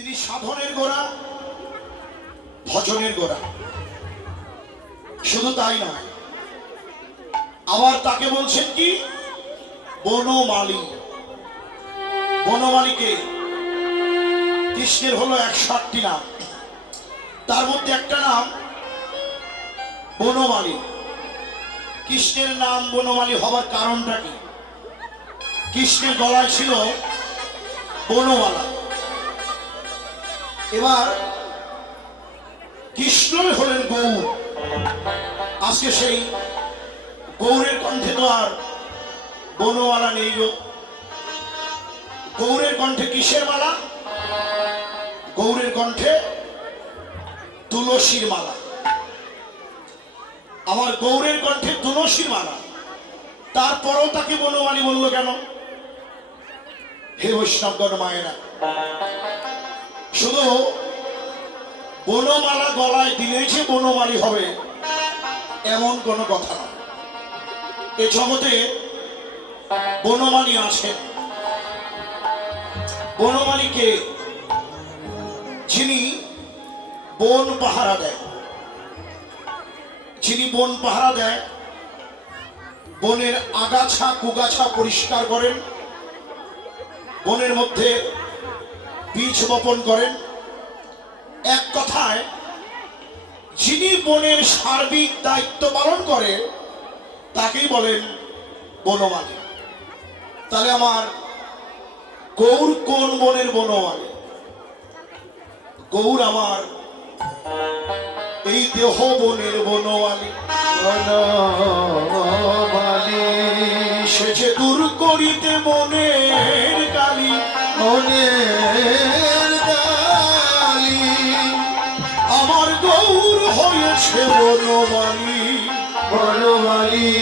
তিনি সাধনের গোড়া, ভজনের গোড়া। শুধু তাই নয়, আবার তাকে বলছেন কি বনমালী। বনমালীকে কৃষ্ণের হলো 108টি নাম, তার মধ্যে একটা নাম বনমালী। কৃষ্ণের নাম বনমালী হবার কারণটা কি? কৃষ্ণের গলায় ছিল বনমালা। এবার কৃষ্ণই হলেন গৌর। আজকে সেই গৌরের কণ্ঠে তো আর বনমালা নেই গো। গৌরের কণ্ঠে কিসের মালা? গৌরের কণ্ঠে তুলসীর মালা। আমার গৌরের কণ্ঠে তুলসীর মালা, তারপরও তাকে বনমালী বলল কেন? হে বৈষ্ণবগণ মায়েরা, শুধু বনমালা গলায় দিলেই যে বনমালী হবে এমন কোনো কথা না। এ জগতে বনমালী আছেন। বনমালীকে যিনি বন পাহারা দেয়, যিনি বন পাহারা দেয়, বনের আগাছা কুগাছা পরিষ্কার করেন, বনের মধ্যে বীজ বপন করেন, এক কথায় যিনি বনের সার্বিক দায়িত্ব পালন করে তাকেই বলেন বনমালী। তাহলে আমার গৌর কোন বনের বনমালী? গৌর আমার এই দেহ বনের বনমালী। সে যে দূর করিতে মনের কালি, মনের কালি আমার গৌর হয়েছে বনমালী। বনমালী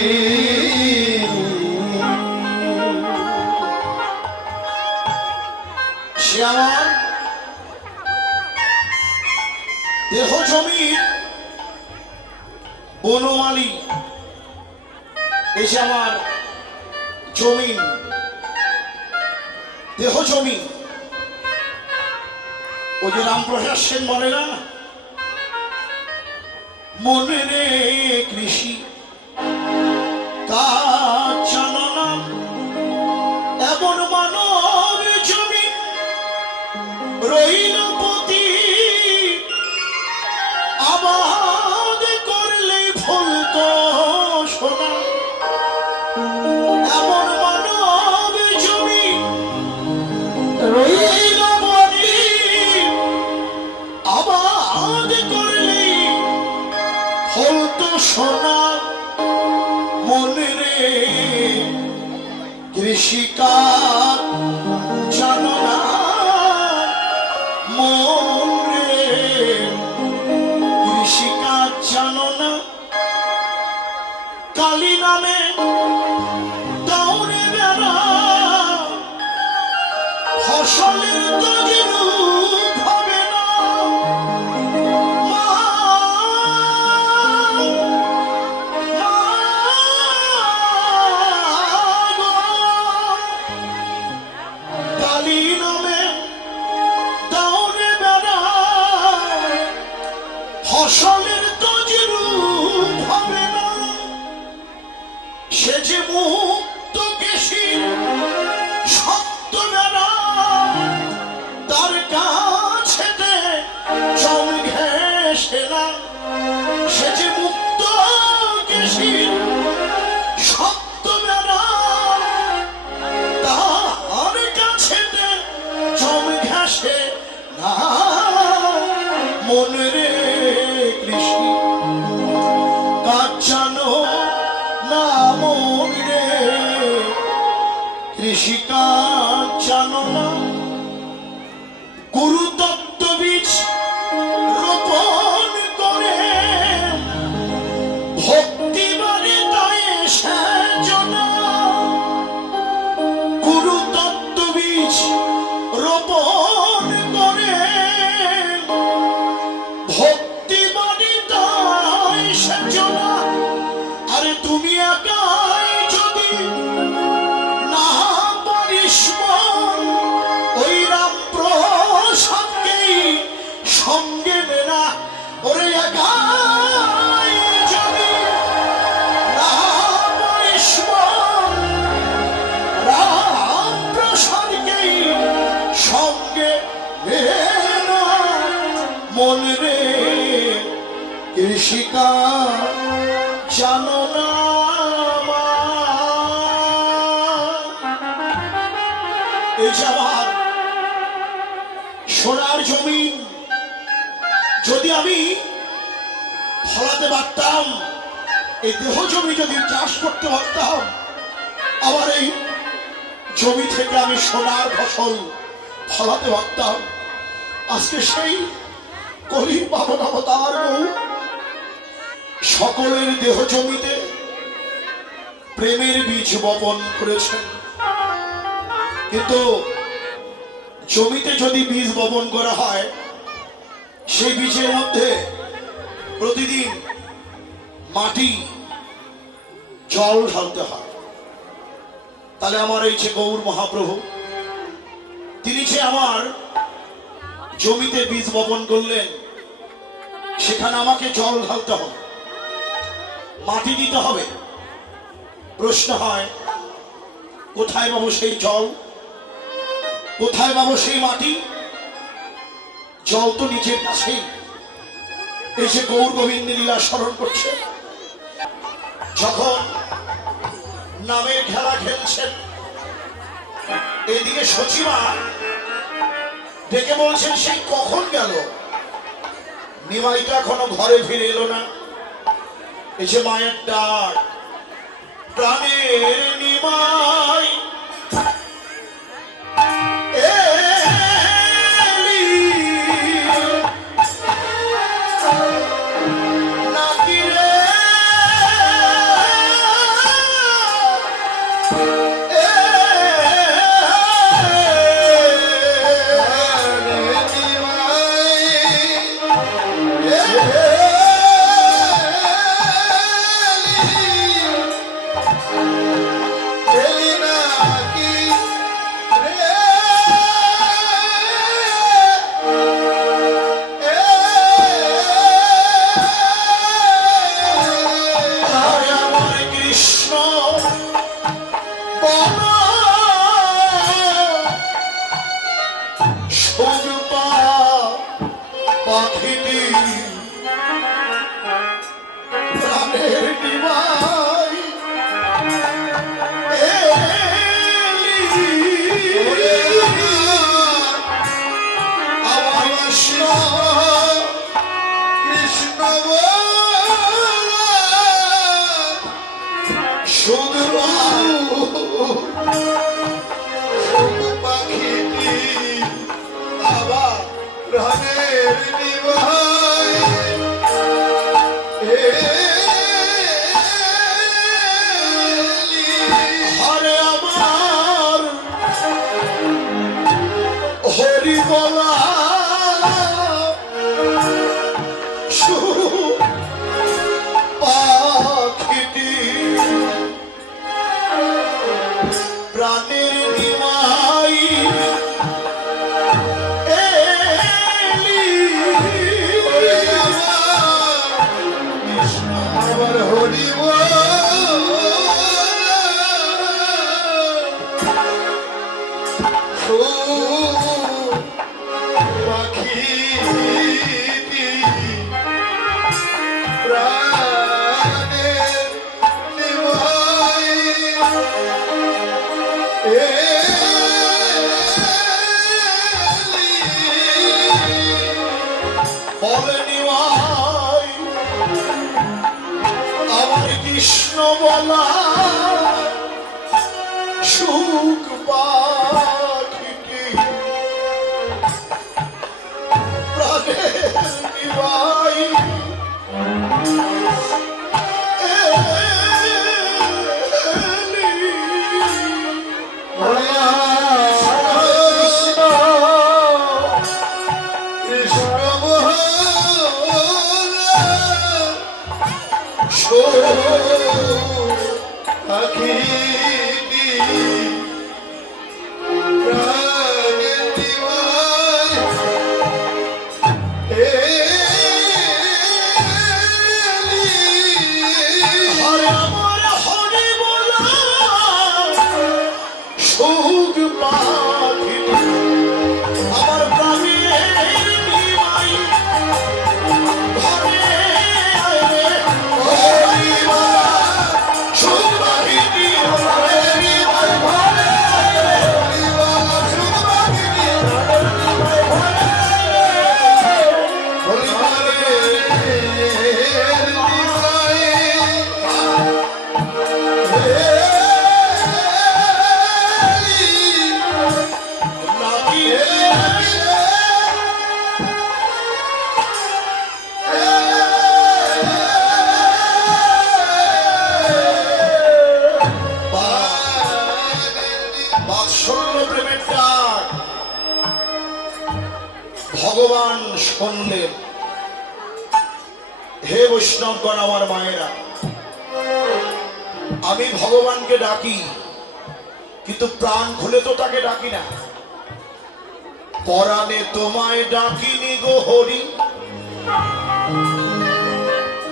সে আমার দেহ জমির বনমালী, এসে আমার জমিন, দেহ জমিন। ওই যে রামপ্রসাদ সেন বলে না, মনে রে কৃষি কাজ জানো না, এমন মানব জমিন রইল পতি, আবাদ করলে ফলতো সোনা। এমন মানব জমিন রইল পতি, আবাদ করলে ফলতো সোনা। মনে রে কৃষিকাজ জানো না, মন রে কৃষিকাজ জানো না। কালী নামে দৌড়ে বেড়া, ফসলের তো যেরূপ হবে না। কালী নামে দৌড়ে বেড়া, ফসলের তো যেরূপ হবে না। সে যে মুক্ত কেশির সত্য বেড়া, তার কাছেতে জম ঘেঁষে না। সে যে মুক্ত কেশির সত্য বেড়া, তার কাছেতে জম ঘেঁষে না। মনে রে কৃষি কাজ জানো না, মন রে কৃষিকাজ জানো না। গুরু তত্ত্ব বীজ রোপণ করে, ভক্তি বাড়ে তাই সেজনা। গুরু তত্ত্ব বীজ রোপণ করে, হে না মন রে কৃষিকা জানো না এই যে আমার সোনার জমিন, যদি আমি ফলাতে পারতাম, এই দেহ জমি যদি চাষ করতে পারতাম, আবার এই জমি থেকে আমি সোনার ফসল ফলাতে পারতাম, আজকে সেই কলির পাবন অবতার বউ সকলের দেহ জমিতে প্রেমের বীজ বপন করেছেন। কিন্তু জমিতে যদি বীজ বপন করা হয়, সেই বীজের মধ্যে প্রতিদিন মাটি জল ঢালতে হয়। তাহলে আমার এই যে গৌর মহাপ্রভু, তিনি যে আমার জমিতে বীজ বপন করলেন, সেখানে আমাকে জল ঢালতে হবে, মাটি দিতে হবে। প্রশ্ন হয়, কোথায় পাবো সেই জল, কোথায় পাবো সেই মাটি? জল তো নিজের কাছেই। এই যে গৌর গোবিন্দ লীলা স্মরণ করছে, যখন নামের খেলা খেলছেন, এদিকে সচিমা ডেকে বলছেন সেই কখন গেল, নিমাইটা এখনো ঘরে ফিরে এলো না। এই যে মায়ের ডাক, প্রাণের নিমাই পাখিটি প্রাণের নিমাই আমার কৃষ্ণ শুধু পাখিটি আবার প্রাণের নিমাই হরে আমার হরি বলা পাখিটি প্রাণের নিমাই আমার হরি পাখি প্রাণের নিমাই বলে নিমাই আমার কৃষ্ণ বলা সুখ পাখিটি প্রাণের নিমাই কৃষ্ণ ভগবান শুনলেন, হে বৈষ্ণবগণ, আমার মায়েরা, আমি ভগবানকে ডাকি, কিন্তু প্রাণ খুলে তো তাকে ডাকি না। পরাণে তোমায় ডাকিনি গো হরি,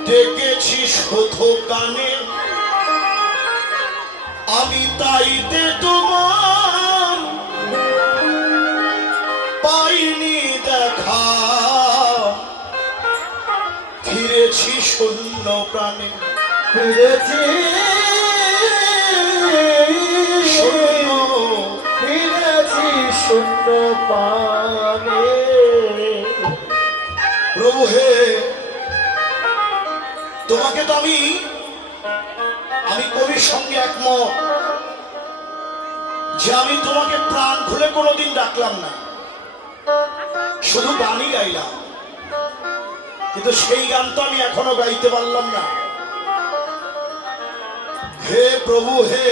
ডেকেছি শুধু কানে, আমি তাইতে তোমার পাইনি দেখা, ফিরেছি শূন্য প্রাণে, ফিরেছি শূন্য। ফিরেছি শূন্য পানে। প্রভু হে, তোমাকে তো আমি কবির সঙ্গে একমত যে আমি তোমাকে প্রাণ খুলে কোনোদিন ডাকলাম না, শুধু গানই গাইলাম, কিন্তু সেই গান তো আমি এখনো গাইতে পারলাম না। হে প্রভু হে,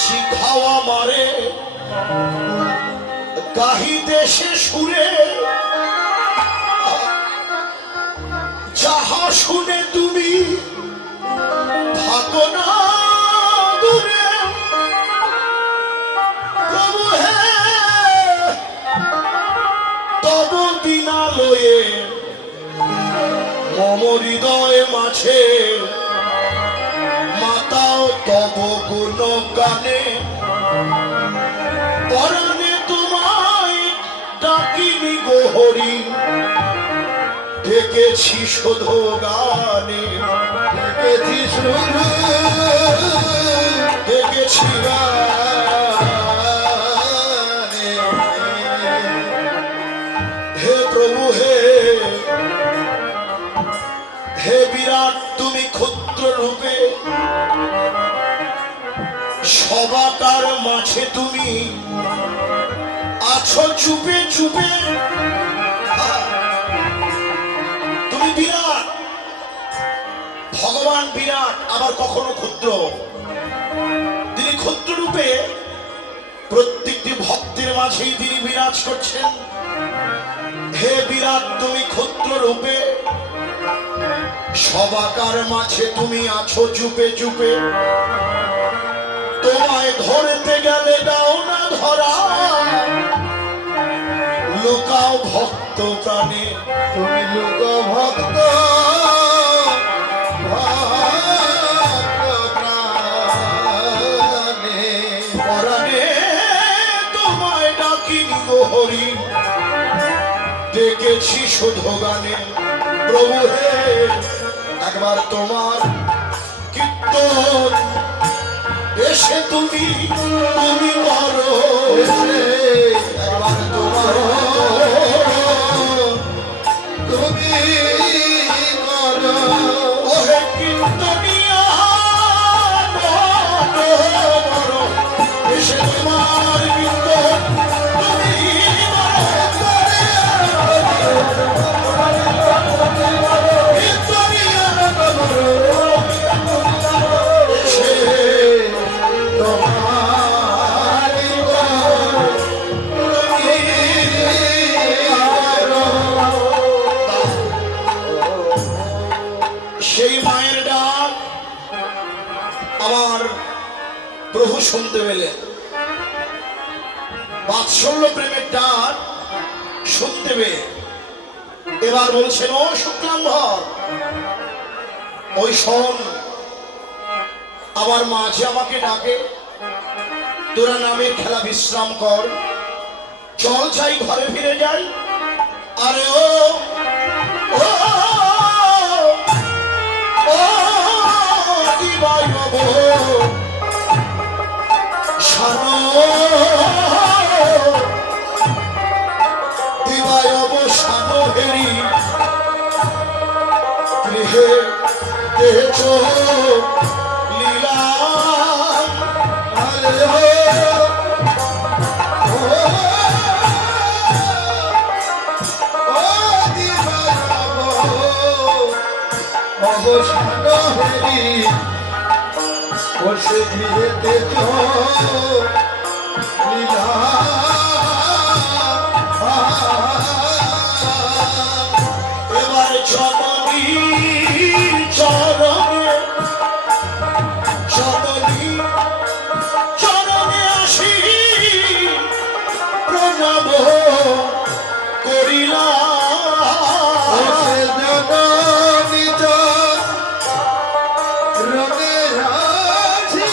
শিখাও আমারে গাহিতে সে সুরে, যাহা শুনে তুমি থাকো না দূরে। প্রভু হে, তব দিনালয়ে মম হৃদয় মাঝে মাতাও তব গুণ গানে, পরাণে তোমায় ডাকিনি গো হরি, ডেকেছি শুধু গানে, ডেকেছি শুধু, ডেকেছি গানে। হে প্রভু হে, হে বিরাট তুমি ক্ষুদ্র রূপে, সবাকার মাঝে তুমি আছো চুপে চুপে। তুমি বিরাট, ভগবান বিরাট, আবার কখনো ক্ষুদ্র। তিনি ক্ষুদ্র রূপে প্রত্যেকটি ভক্তের মাঝেই তিনি বিরাজ করছেন। হে বিরাট তুমি ক্ষুদ্র রূপে, সবাকার মাঝে তুমি আছো চুপে চুপে। তোমায় ধরতে গেলে দাও না ধরা, লুকাও ভক্ত প্রাণে। তুমি লোক ভক্ত, প্রাণে। পরাণে তোমায় ডাকিনি গো হরি, ডেকেছি শুধু গানে। প্রভু হে, একবার তোমার কীর্তন এসে তুমি করো, একবার তোমার তুমি করো। ওহে কীর্তনিয়া বড়, এসে তোমার কীর্তন তুমি কীর্তনিয়া এসে তোমার সেই মায়ের ডাক আমার প্রভু শুনতে পেলেন। বাৎসল্য প্রেমের ডাক শুনতে পেয়ে এবার বলছেন, ও শুক্লাম্বর, ওই শোন, আমার মা যে আমাকে ডাকে, তোরা নামের খেলা বিশ্রাম কর, চল যাই ঘরে ফিরে যাই। আরে ও ও ও দিবাই বাবু শানো, দিবাই বাবু শানো হেরি, গৃহে তেজ লীলা। অবসান হেরি বসে গৃহেতে লীলা। প্রণাম করিলাম। সে জননী রঙে আছি,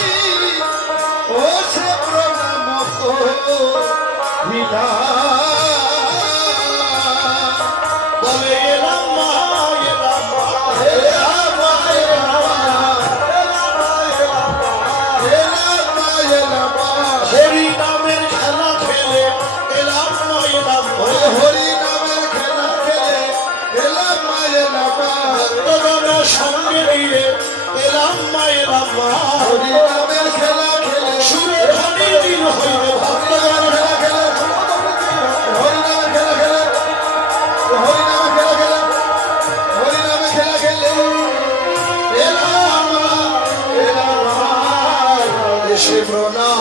ও সে প্রণাম করিলাম। বলে এলাম মা, এলাম মা, এলাম মা, এলাম মা, এলাম মা, এলাম মা, এলাম মা। হরি নামের খেলা খেলে এলাম মা, এলাম মা, হরি নামের খেলা খেলে এলাম মা, এলাম মা। ভক্তগণ সঙ্গে নিয়ে এলাম মা, এলাম মা, হরি নামের খেলা খেলে সুরে ধ্বনি দিন হইবে ভক্তগণ খেলা খেলে হরি নামের খেলা খেলে হরি নামের খেলা খেলে হরি নামের খেলা খেলে এলাম মা, এলাম মা। এসে প্রণাম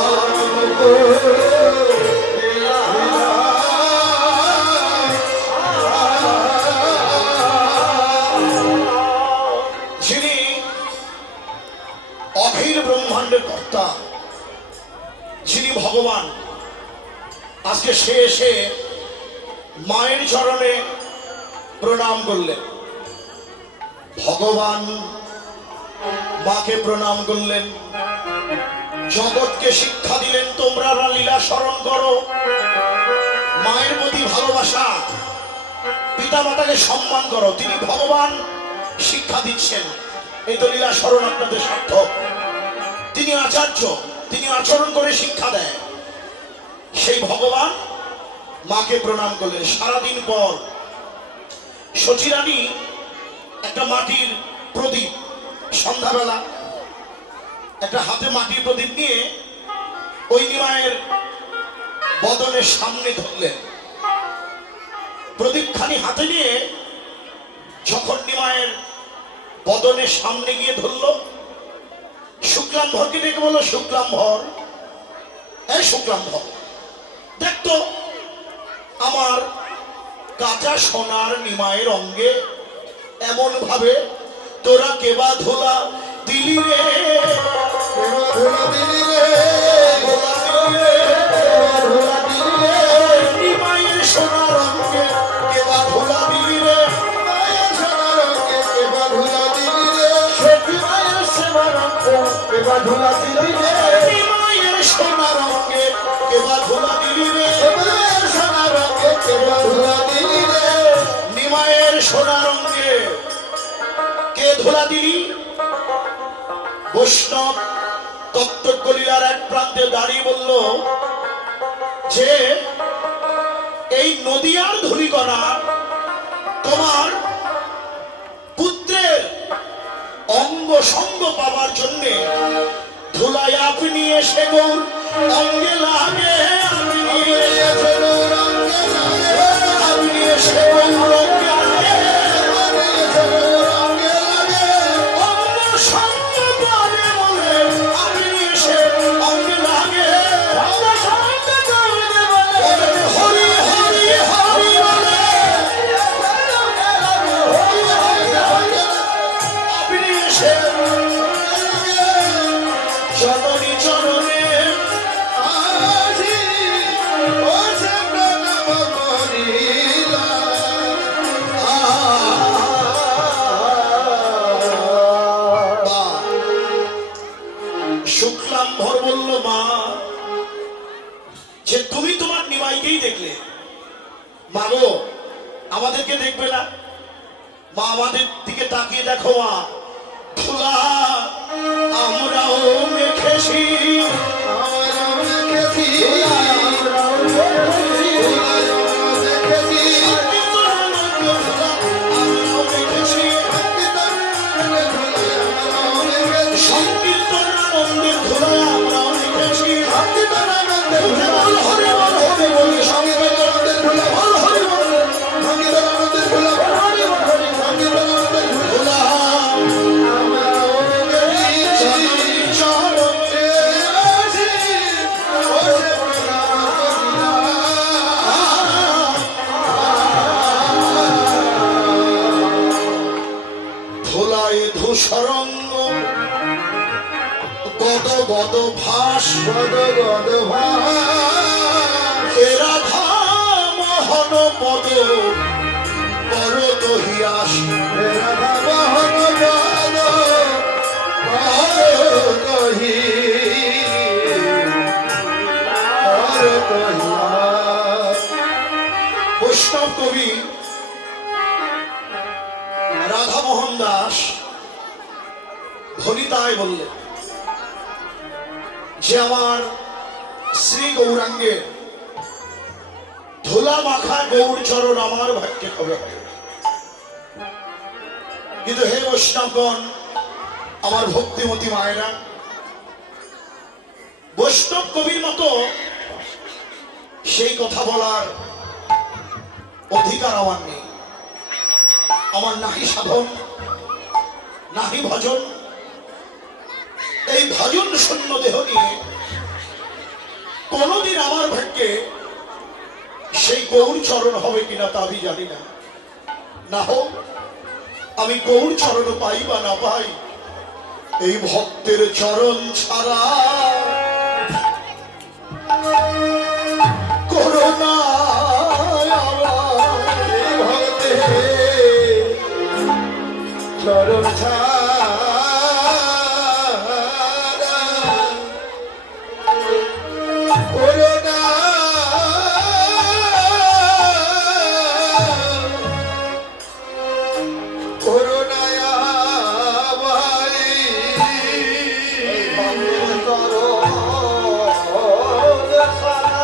যিনি অখিল ব্রহ্মাণ্ডের কর্তা, যিনি ভগবান, আজকে সে এসে মায়ের চরণে প্রণাম করলেন। ভগবান মাকে প্রণাম করলেন, জগৎকে শিক্ষা দিলেন তোমরা লীলা স্মরণ করো। মায়ের প্রতি ভালোবাসা, পিতা মাতাকে সম্মান করো। তিনি ভগবান শিক্ষা দিচ্ছেন, এই তো লীলা স্মরণ আপনাদের সার্থক। তিনি আচার্য, তিনি আচরণ করে শিক্ষা দেয়। সেই ভগবান মাকে প্রণাম করলেন। সারাদিন পর সচিরানী একটা মাটির প্রদীপ, সন্ধ্যাবেলা একটা হাতে মাটির প্রদীপ নিয়ে ওই নিমায়ের বদনের সামনে ধরলেন। প্রদীপখানি হাতে নিয়ে যখন নিমায়ের বদনের সামনে গিয়ে ধরল, শুক্লাম্ভরকে ডেকে বলল, শুক্লাম্ভর, এই শুক্লাম্ভর, দেখতো আমার কাঁচা সোনার নিমায়ের অঙ্গে এমন ভাবে তোরা কেবা ধোলা দিলি রে, ধুলা দিলি রে, ধোলা দিলি রে, ধুলা দিলি রে। নিমায়ের সোনার অঙ্গে কেবা ধোলা দিলি রে, মায়ের সোনার অঙ্গে কেবা ধুলা দিলি রে, সত্যি মায়ের সেবার অঙ্গে কেবা ধুলা দিলি রে, নিমায়ের সোনার অঙ্গে কেবা ধোলা দিলি রে, মায়ের সোনার অঙ্গে কেবা ধুলা দিলি রে। নিমায়ের সোনার অঙ্গে কে ধোলা দিলি? বৈষ্ণব তত্ত্বকলিলার এক প্রান্তে দাঁড়িয়ে বলল যে এই নদিয়ার ধূলিকণা তোমার পুত্রের অঙ্গ সঙ্গ পাবার জন্যে ধুলাই আপনি এসে গৌর অঙ্গে লাগে, আপনি এসে গৌর অঙ্গে লাগে, আপনি এসে গৌর অঙ্গে লাগে, অঙ্গ সঙ্গ পাবে বলে আপনি এসে অঙ্গে লাগে, অঙ্গ সঙ্গ পাবে বলে হরি হরি হরি বলে আপনি এসে জননী চরণে আজি ও সে প্রণাম করিলাম। শুক্লাম্ভর বলল, মা, যে তুমি তোমার নিমাইকেই দেখলে, মা গো আমাদেরকে দেখবে না? মা আমাদের দিকে তাকিয়ে দেখো, মা ধুলা আমরাও মেখেছি, আমরাও দেখেছি, আমরাও দেখেছি, আমরাও দেখেছি, সংকীর্তনানন্দ ধুলা আমরাও মেখেছি, আমরাও দেখেছি, সংকীর্তনানন্দের ধুলা আমরাও মেখেছি, সংকীর্তনানন্দের ধুলা, বল হরি বল হরি বল, সংকীর্তনানন্দের ধুলা, বল হরি বল, সংকীর্তনানন্দের ধুলা, সংকীর্তনানন্দের ধুলা। ধুলা আমরাও দেখেছি, জননী চরণে আজি ও সে প্রণাম ধুলায় ধূসরঙ্গ গদ গদ ভাস গদ গদ ভাস এরা বৈষ্ণব কবি রাধামোহন দাস ভনিতায় বললেন যে আমার শ্রী গৌরাঙ্গের ধুলা মাখা গৌর চরণ আমার ভাগ্যে কবে হবে। কিন্তু হে বৈষ্ণবগণ, আমার ভক্তিমতী মায়েরা, বৈষ্ণব কবির মতো সেই কথা বলার অধিকার আমার নেই। আমার নাহি সাধন, নাহি ভজন। এই ভজন শূন্য দেহ নিয়ে কোনদিন আমার ভাগ্যে সেই গৌর চরণ হবে কিনা তা আমি জানি না। না হোক আমি গৌর চরণ পাই বা না পাই, এই ভক্তের চরণ ছাড়া করোনা চরণ ছাড়া করোনা করোনায় আমায় চরণ ছাড়া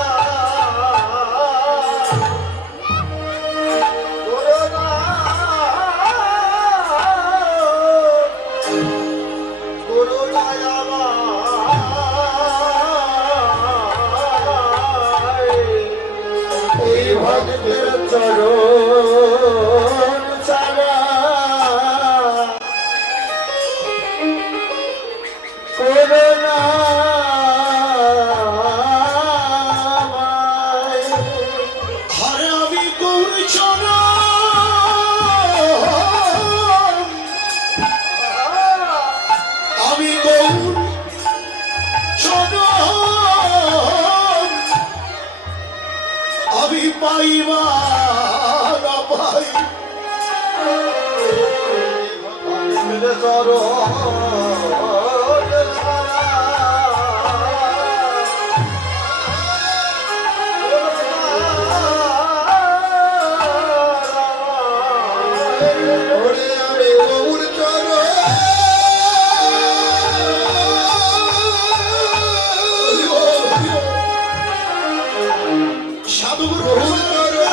করোনা করোনায় আমায় এই ভক্তের চরণ ছাড়া করোনা হারে আমি গৌর চরণ, আমি গৌর চরণ, আমি পাইবা না পাই, চরণ ছাড়া ওরে আমি গৌর চরণ সাধুগুরু গৌর চরণ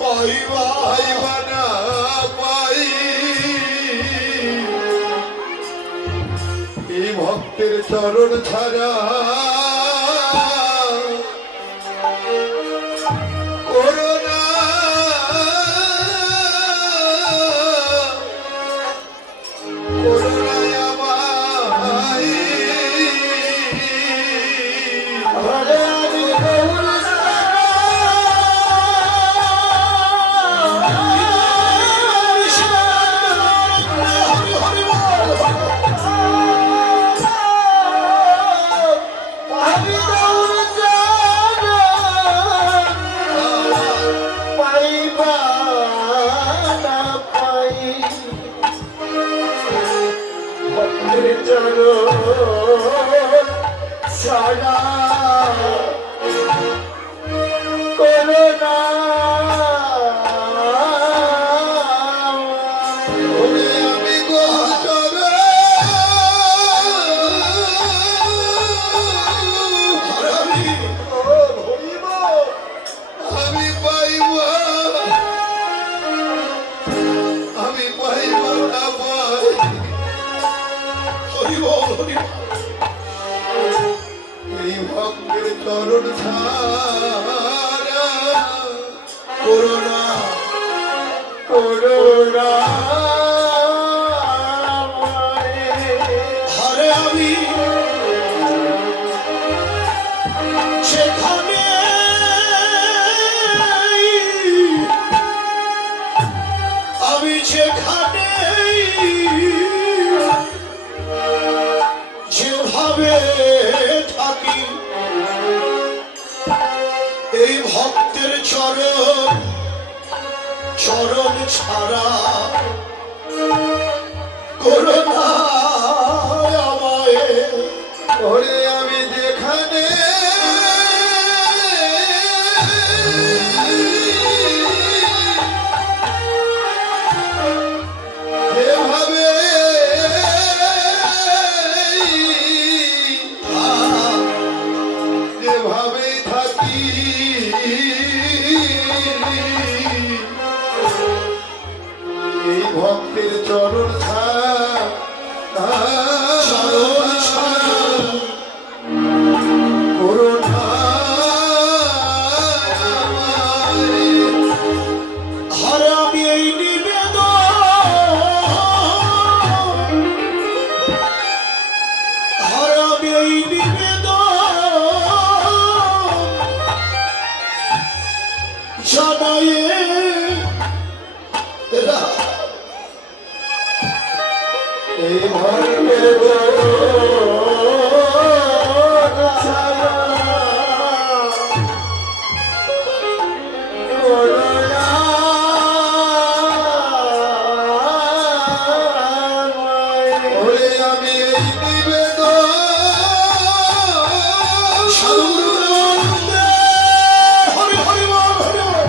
পাইবা পাইবা না পাই এই ভক্তের চরণ ছাড়া করোনা করোনায় আমায় হরে আমি গৌর আমি গৌর চরণ পাইবা না পাই ভক্তের চরণ ছাড়া করোনা ওরে আমি গৌর চরণ আমি পাইব আমি পাইব না পাই হরিব হরিব এই ভক্তের চরণ ছাড়া করোনা করোনা হারে আমি সেখানে আমি যেখানে যেভাবে থাকি এই ভক্তের চরণ চরণ ছাড়া করোনা আমায় ওরে আমি যেভাবে যেভাবে থাকি এই ভক্তের চরণ করুণা হরে আমি এই নিবেদন, হরে আমি এই নিবেদন জানাই এই ভক্তের ওরে আমি এই নিবেদন হরি হরি বল, হরি বল।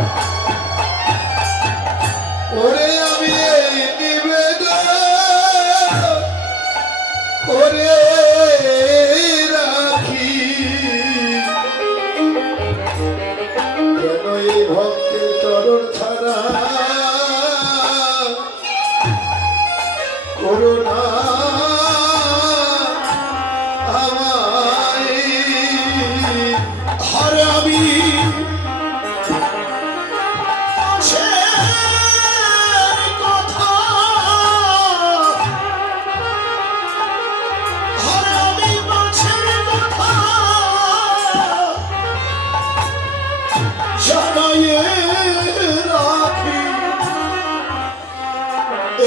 ওরে আমি এই নিবেদন করে রাখি কেন এই ভক্তের চরণ ছাড়া করুণা আমায় হরে আমি কথা, হরে আমি মাছের কথা জানাই রাখি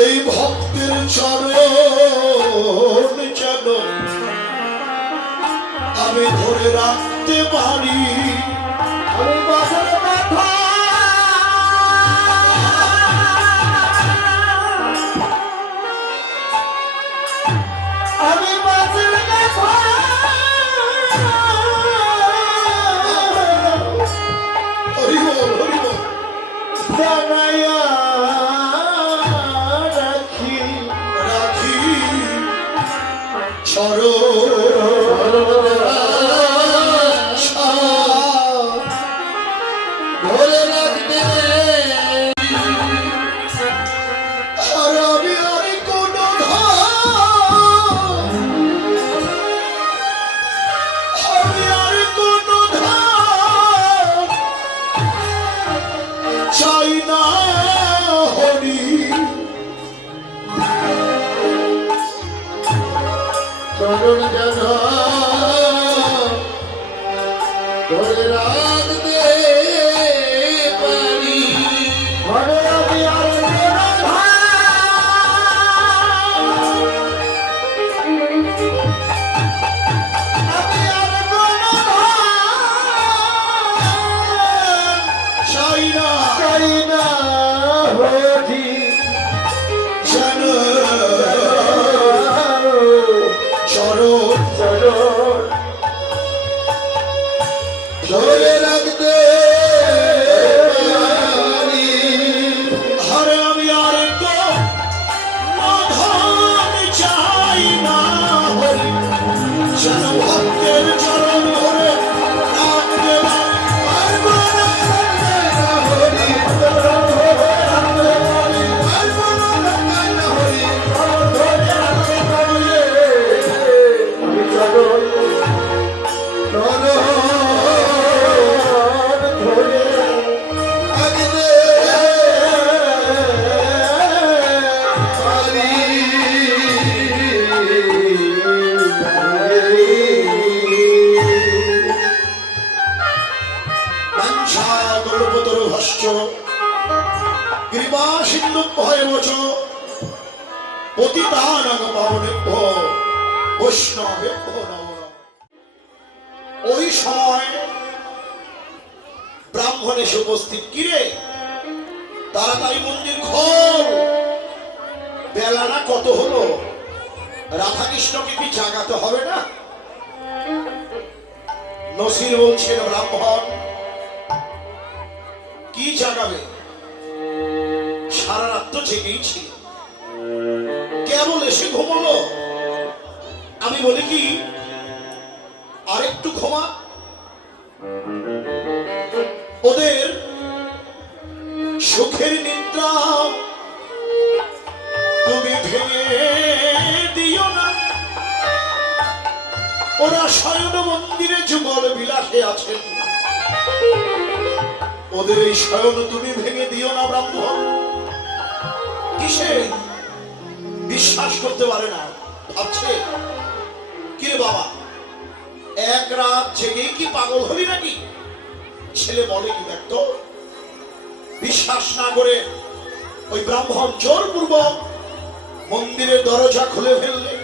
এই ভক্তের চরণ যেন আমি ধরে রাখতে পারি। আমি বাসার কথা আমি বাসার কথা হরি বল, হরি বল। জানাইয়া রাখি রাখি চরণ ধরে রাখতে আর আমি আর কোন আমি আর কোন চাই না হরি চরণ যেন ধরে রাখতে পারি ঘরে আমি আর চাই না চাই না হরি যেন চরণ চরণ ধরে রাখতে পারি হরে আমি আর কোন চাই না হরি যেন ভক্তের চরণ ধরে রাখতে পারবো না। কৃপা সিন্ধু ভয় বচ পতিতানাং পাবনেভ্যো বৈষ্ণবেভ্যো নমো নমঃ। ওই সময় ব্রাহ্মণ এসে উপস্থিত, কিরে তাড়াতাড়ি মন্দির খোল, বেলা না কত হলো, রাধা কৃষ্ণকে কি জাগাতে হবে না? নসির বলছেন, ব্রাহ্মণ কি জানাবে? সারা রাত তো জেগেই ছিল, কেবল এসে ঘুমলো। আমি বলি কি আরেকটু ঘুমা। ওদের সুখের নিদ্রা তুমি ভেঙে দিও না। ওরা শয়ন মন্দিরে যুগল বিলাসে আছেন, ওদের এই শয়ন তুমি ভেঙে দিও না। ব্রাহ্মণ কিসে বিশ্বাস করতে পারে না, ভাবছে কিরে বাবা এক রাত জেগেই কি পাগল হলি নাকি? ছেলে বলে কি দেখতো, বিশ্বাস না করে ওই ব্রাহ্মণ জোরপূর্বক মন্দিরের দরজা খুলে ফেললে।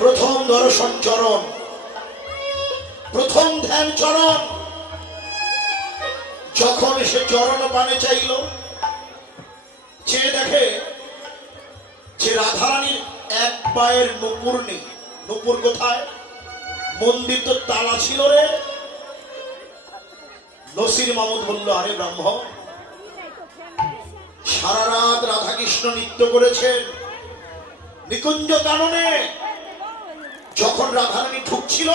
প্রথম দর্শন চরণ, প্রথম ধ্যান চরণ। যখন সে চরণ পানে চাইল, চেয়ে দেখে যে রাধারানীর এক পায়ের নুপুর নেই। নুপুর কোথায়? মন্দির তো তালা ছিল রে। নসির মামুদ বলল, আরে ব্রাহ্মণ সারা রাত রাধাকৃষ্ণ নৃত্য করেছেন নিকুঞ্জ কাননে। যখন রাধারানী ঢুকছিল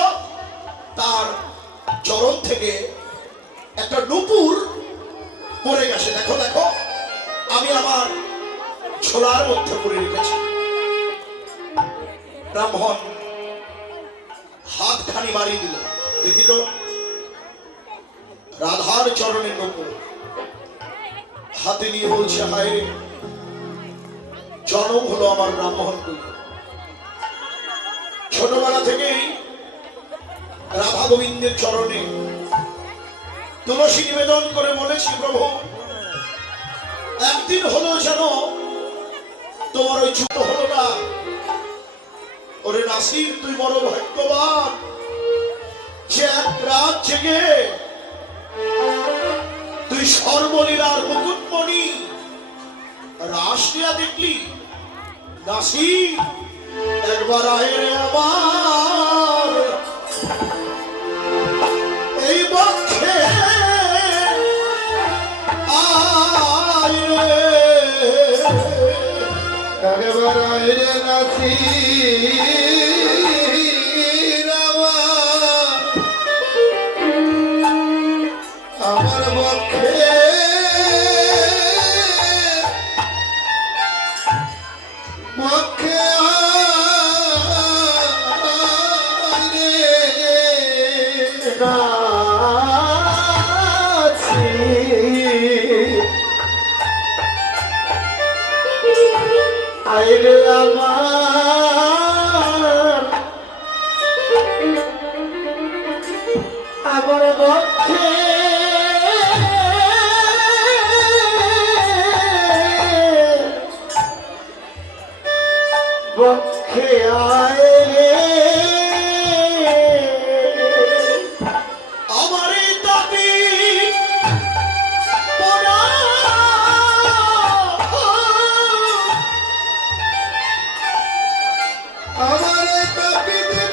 তার চরণ থেকে একটা নুপুর পড়ে গেছে। দেখো দেখো, আমি আমার ছোলার মধ্যে পড়ে রেখেছি। ব্রাহ্মণ হাতখানি বাড়িয়ে দিল, দেখি তো রাধার চরণের নুপুর। হাতে নিয়ে বলছে, হায় রে জনম হলো আমার ব্রাহ্মণ কই। ছোটবেলা থেকেই রাধা গোবিন্দের চরণে তুলসী নিবেদন করে বলেছি, প্রভু একদিন হলো যেন তোমার ওই ছোট হলো না। ওরে নাসির তুই বড় ভাগ্যবান যে এক রাত জেগে তুই সর্বলীলার মুকুটমণি রাসলীলা দেখলি। নাসির একবার আয় রে আমার এই বক্ষে আয় রে, একবার আইরে নাচি আমার পক্ষে পক্ষে আইরে আমার আমার পক্ষে পক্ষে আয় রে আমার এই দাবি পড়া আমার কবিতে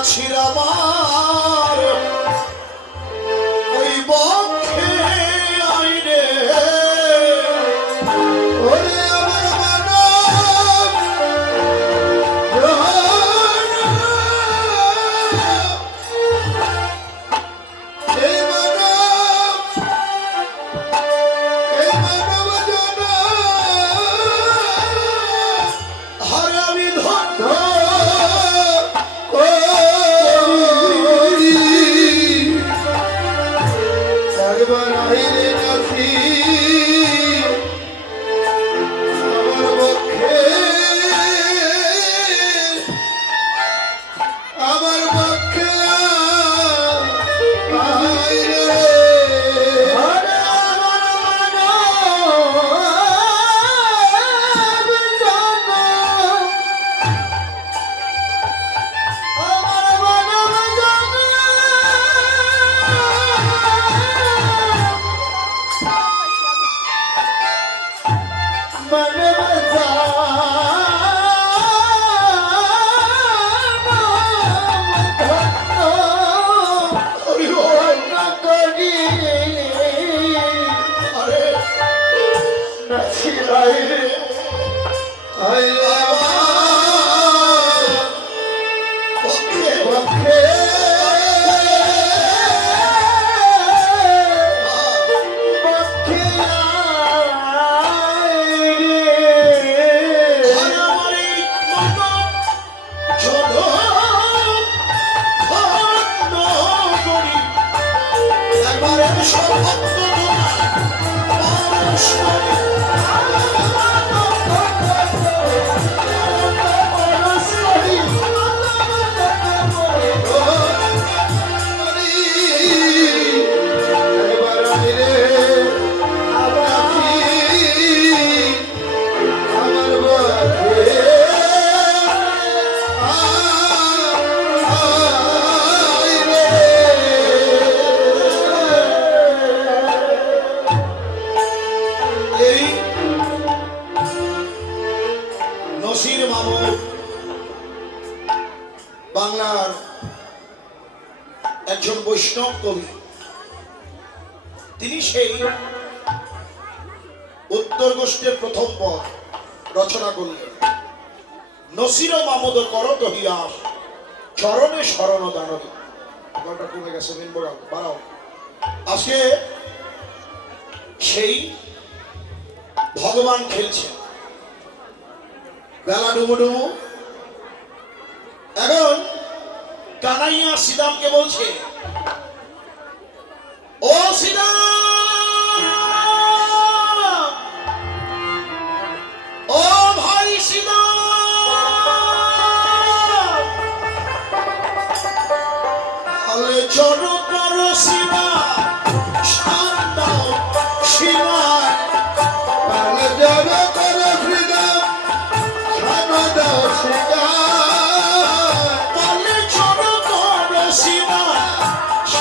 নাছির আমার ওই বক্ষে আইরে ওরে আমার মানব এই মানব জন হারে আমি ধন্য একবার আইরে নাথি আমার পক্ষে আইরে হারে আমার মানব জন আমার মানব জন হরি বল। আরে নাছির আইরে আইরে আমার পক্ষে পক্ষে আর আমার এই মানব জন খণ্ড করি একবারে সর্বত্র মানুষ করে একবার আইরে আমার পক্ষে এই নসির মামুদ বাংলার একজন বৈষ্ণব কবি। তিনি সেই উত্তর গোষ্ঠীর প্রথম পদ রচনা করলেন। নসির মামুদ করত হিয়াস চরণে শরণ দানবে। গলাটা কমে গেছে, মিন বাড়াও। আজকে সেই ভগবান খেলছেন, বেলা ডুবু ডুবু। এখন কানাইয়া শ্রীরামকে বলছে, ও শ্রীরাম, ও ভাই শ্রীরাম, আলে চলো করো শ্রীরাম, শান্ত শ্রীরাম, আলে চলো করো শ্রীরাম,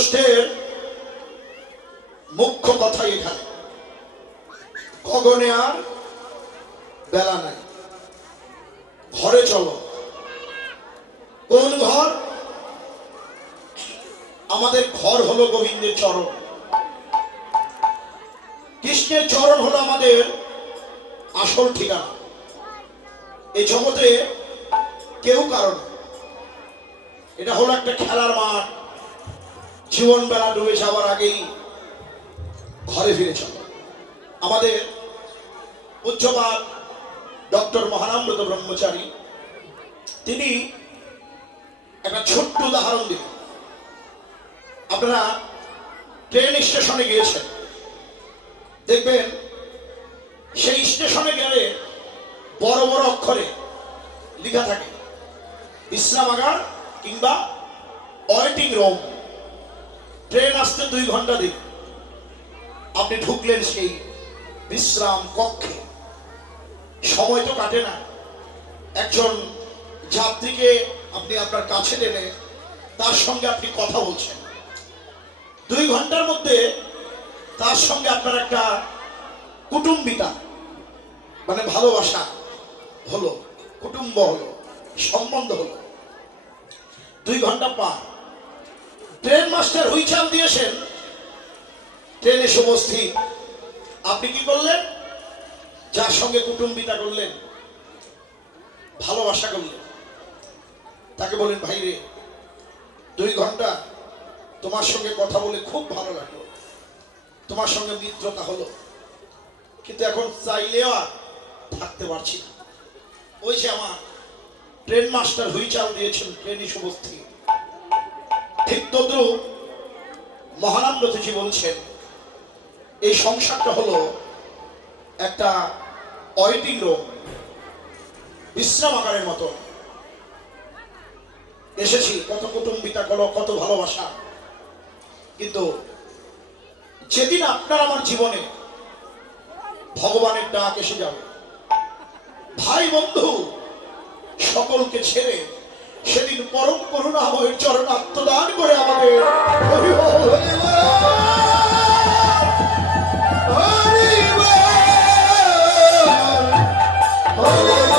প্রকোষ্ঠের মুখ্য কথা এখানে, গগনে আর বেলা নাই, ঘরে চলো। কোন ঘর? আমাদের ঘর হলো গোবিন্দের চরণ, কৃষ্ণের চরণ হলো আমাদের আসল ঠিকানা। এই জগতে কেউ কারণ, এটা হলো একটা খেলার মাঠ। জীবন বেলা ডুবে যাওয়ার আগেই ঘরে ফিরে চলো। আমাদের পূজ্যপাদ ডক্টর মহানামব্রত ব্রহ্মচারী তিনি একটা ছোট্ট উদাহরণ দিলেন। আপনারা ট্রেন স্টেশনে গিয়েছেন, দেখবেন সেই স্টেশনে গেলে বড় বড় অক্ষরে লেখা থাকে বিশ্রামাগার কিংবা ওয়েটিং রুম। ট্রেন আসতে 2 ঘন্টা দেরি, আপনি ঢুকলেন সেই বিশ্রাম কক্ষে। সময় তো কাটে না। একজন যাত্রীকে আপনি আপনার কাছে টেনে তার সঙ্গে আপনি কথা বলছেন। 2 ঘন্টার মধ্যে তার সঙ্গে আপনার একটা কুটুম্বিতা মানে ভালোবাসা হলো, কুটুম্ব হলো, সম্বন্ধ হলো। 2 ঘন্টা পার। ট্রেন মাস্টার হুইচাল দিয়েছেন, ট্রেন এসে উপস্থিত। আপনি কি করলেন? যার সঙ্গে কুটুম্বিতা করলেন, ভালোবাসা করলেন, তাকে বলেন, ভাই রে 2 ঘন্টা তোমার সঙ্গে কথা বলে খুব ভালো লাগলো, তোমার সঙ্গে মিত্রতা হলো, কিন্তু এখন চাইলেও আর থাকতে পারছি না। ওই যে আমার ট্রেন মাস্টার হুইচাল দিয়েছেন, ট্রেন এসে উপস্থিত। ঠিক তদ্রুপ মহানামব্রতজি বলছেন, এই সংসারটা হলো একটা ওয়েটিং রুম, বিশ্রামাগারের মতো। এসেছি, কত কুটুম্বিতা করো, কত ভালোবাসা, কিন্তু যেদিন আপনার আমার জীবনে ভগবানের ডাক এসে যাবে, ভাই বন্ধু সকলকে ছেড়ে, সেদিন পরম করুণাময়ের চরণ আত্মদান করে আমাদের হরি বল, হরি বল, হরি বল, হরি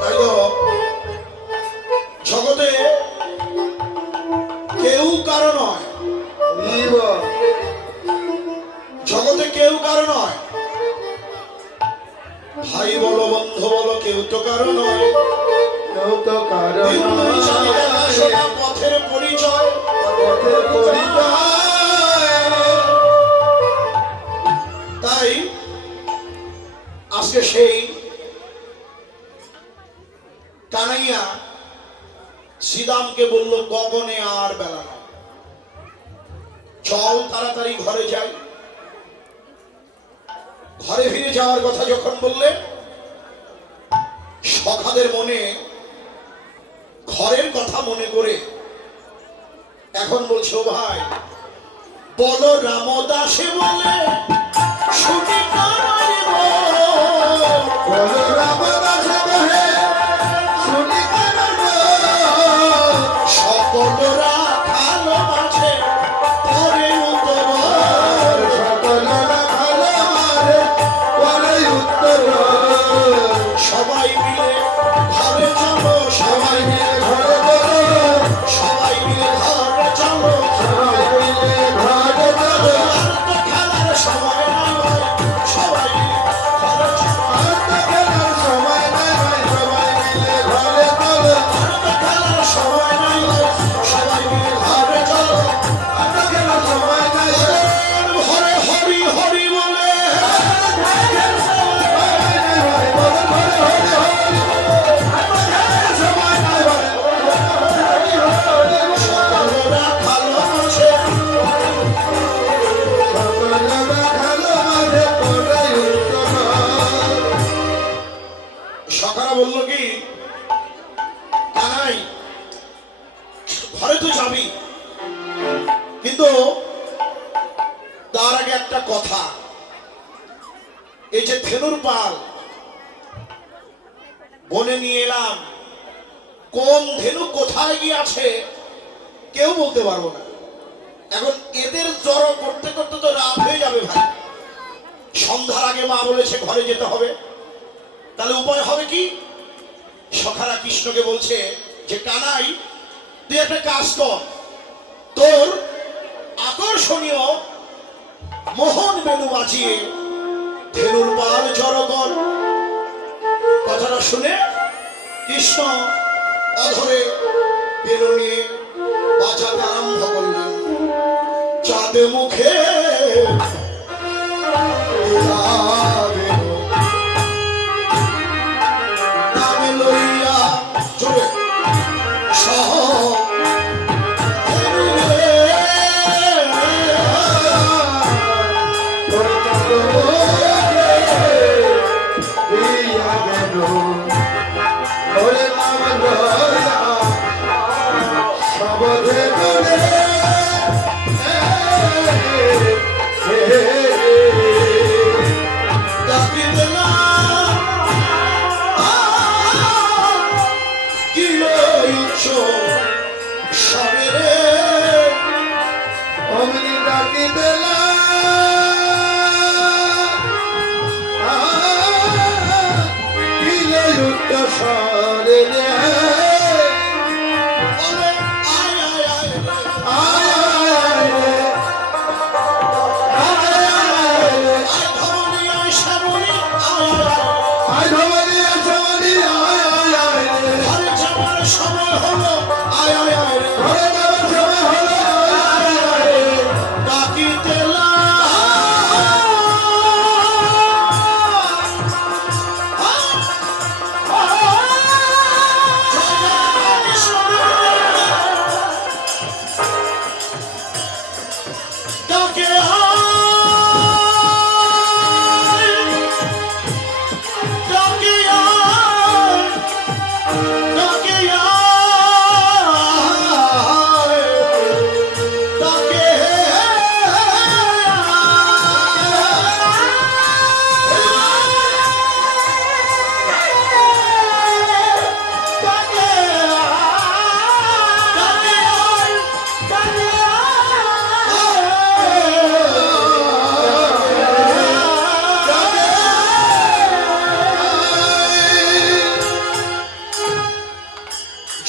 তাই তো জগতে কেউ কারো নয়, জগতে কেউ কারো নয়। ভাই বলো, বন্ধু বলো, কেউ তো কারো নয়। পথের পরিচয়, তাই আজকে সেই কানাইয়া শ্রীরামকে বলল, গগনে আর বেলা নয়, চল তাড়াতাড়ি ঘরে যাই। ঘরে ফিরে যাওয়ার কথা যখন বললেন, সখাদের মনে ঘরের কথা মনে করে এখন বলছে, ও ভাই বলো রামদাসে বলে শুনি কানাই বল, বলো রামদাসে বলে শুনি কানাই বল, সকলরা ভালোবাসে পরে উত্তর, সকলরা ভালোবাসে পরে উত্তর, সবাই মিলে ঘরে চলো, সবাই মিলে ঘরে চলো, সবাই মিলে ঘরে চলো, সবাই মিলে ঘরে চলো, খেলার সময় নাই ভাই, সবাই মিলে ঘরে চলো, খেলার সময় নাই ভাই, সবাই মিলে ঘরে চলো, খেলার সময় নাই ভাই, সবাই মিলে ঘরে চলো, খেলার সময় নাই, ঘরে হরি হরি বলে সকারা বলল কি, কানাই ঘরে তো যাবি, কিন্তু তার আগে একটা কথা, এই যে ধেনুর পাল বনে নিয়ে এলাম, কোন ধেনু কোথায় গিয়ে আছে কেউ বলতে পারবো না। এখন এদের জড়ো করতে করতে তো রাত হয়ে যাবে ভাই। সন্ধ্যার আগে মা বলেছে ঘরে যেতে হবে, তাহলে উপায় হবে কি? সখারা কৃষ্ণকে বলছে যে কানাই, তুই একটা কাজ কর, তোর আকর্ষণীয় মোহন বেনু বাজিয়ে ধেনুর পাল জড়ো কর। কথাটা শুনে কৃষ্ণ অধরে বেনু নিয়ে বাজাতে আরম্ভ করলেন। চাঁদে মুখে নামে লইয়া জোরে সহ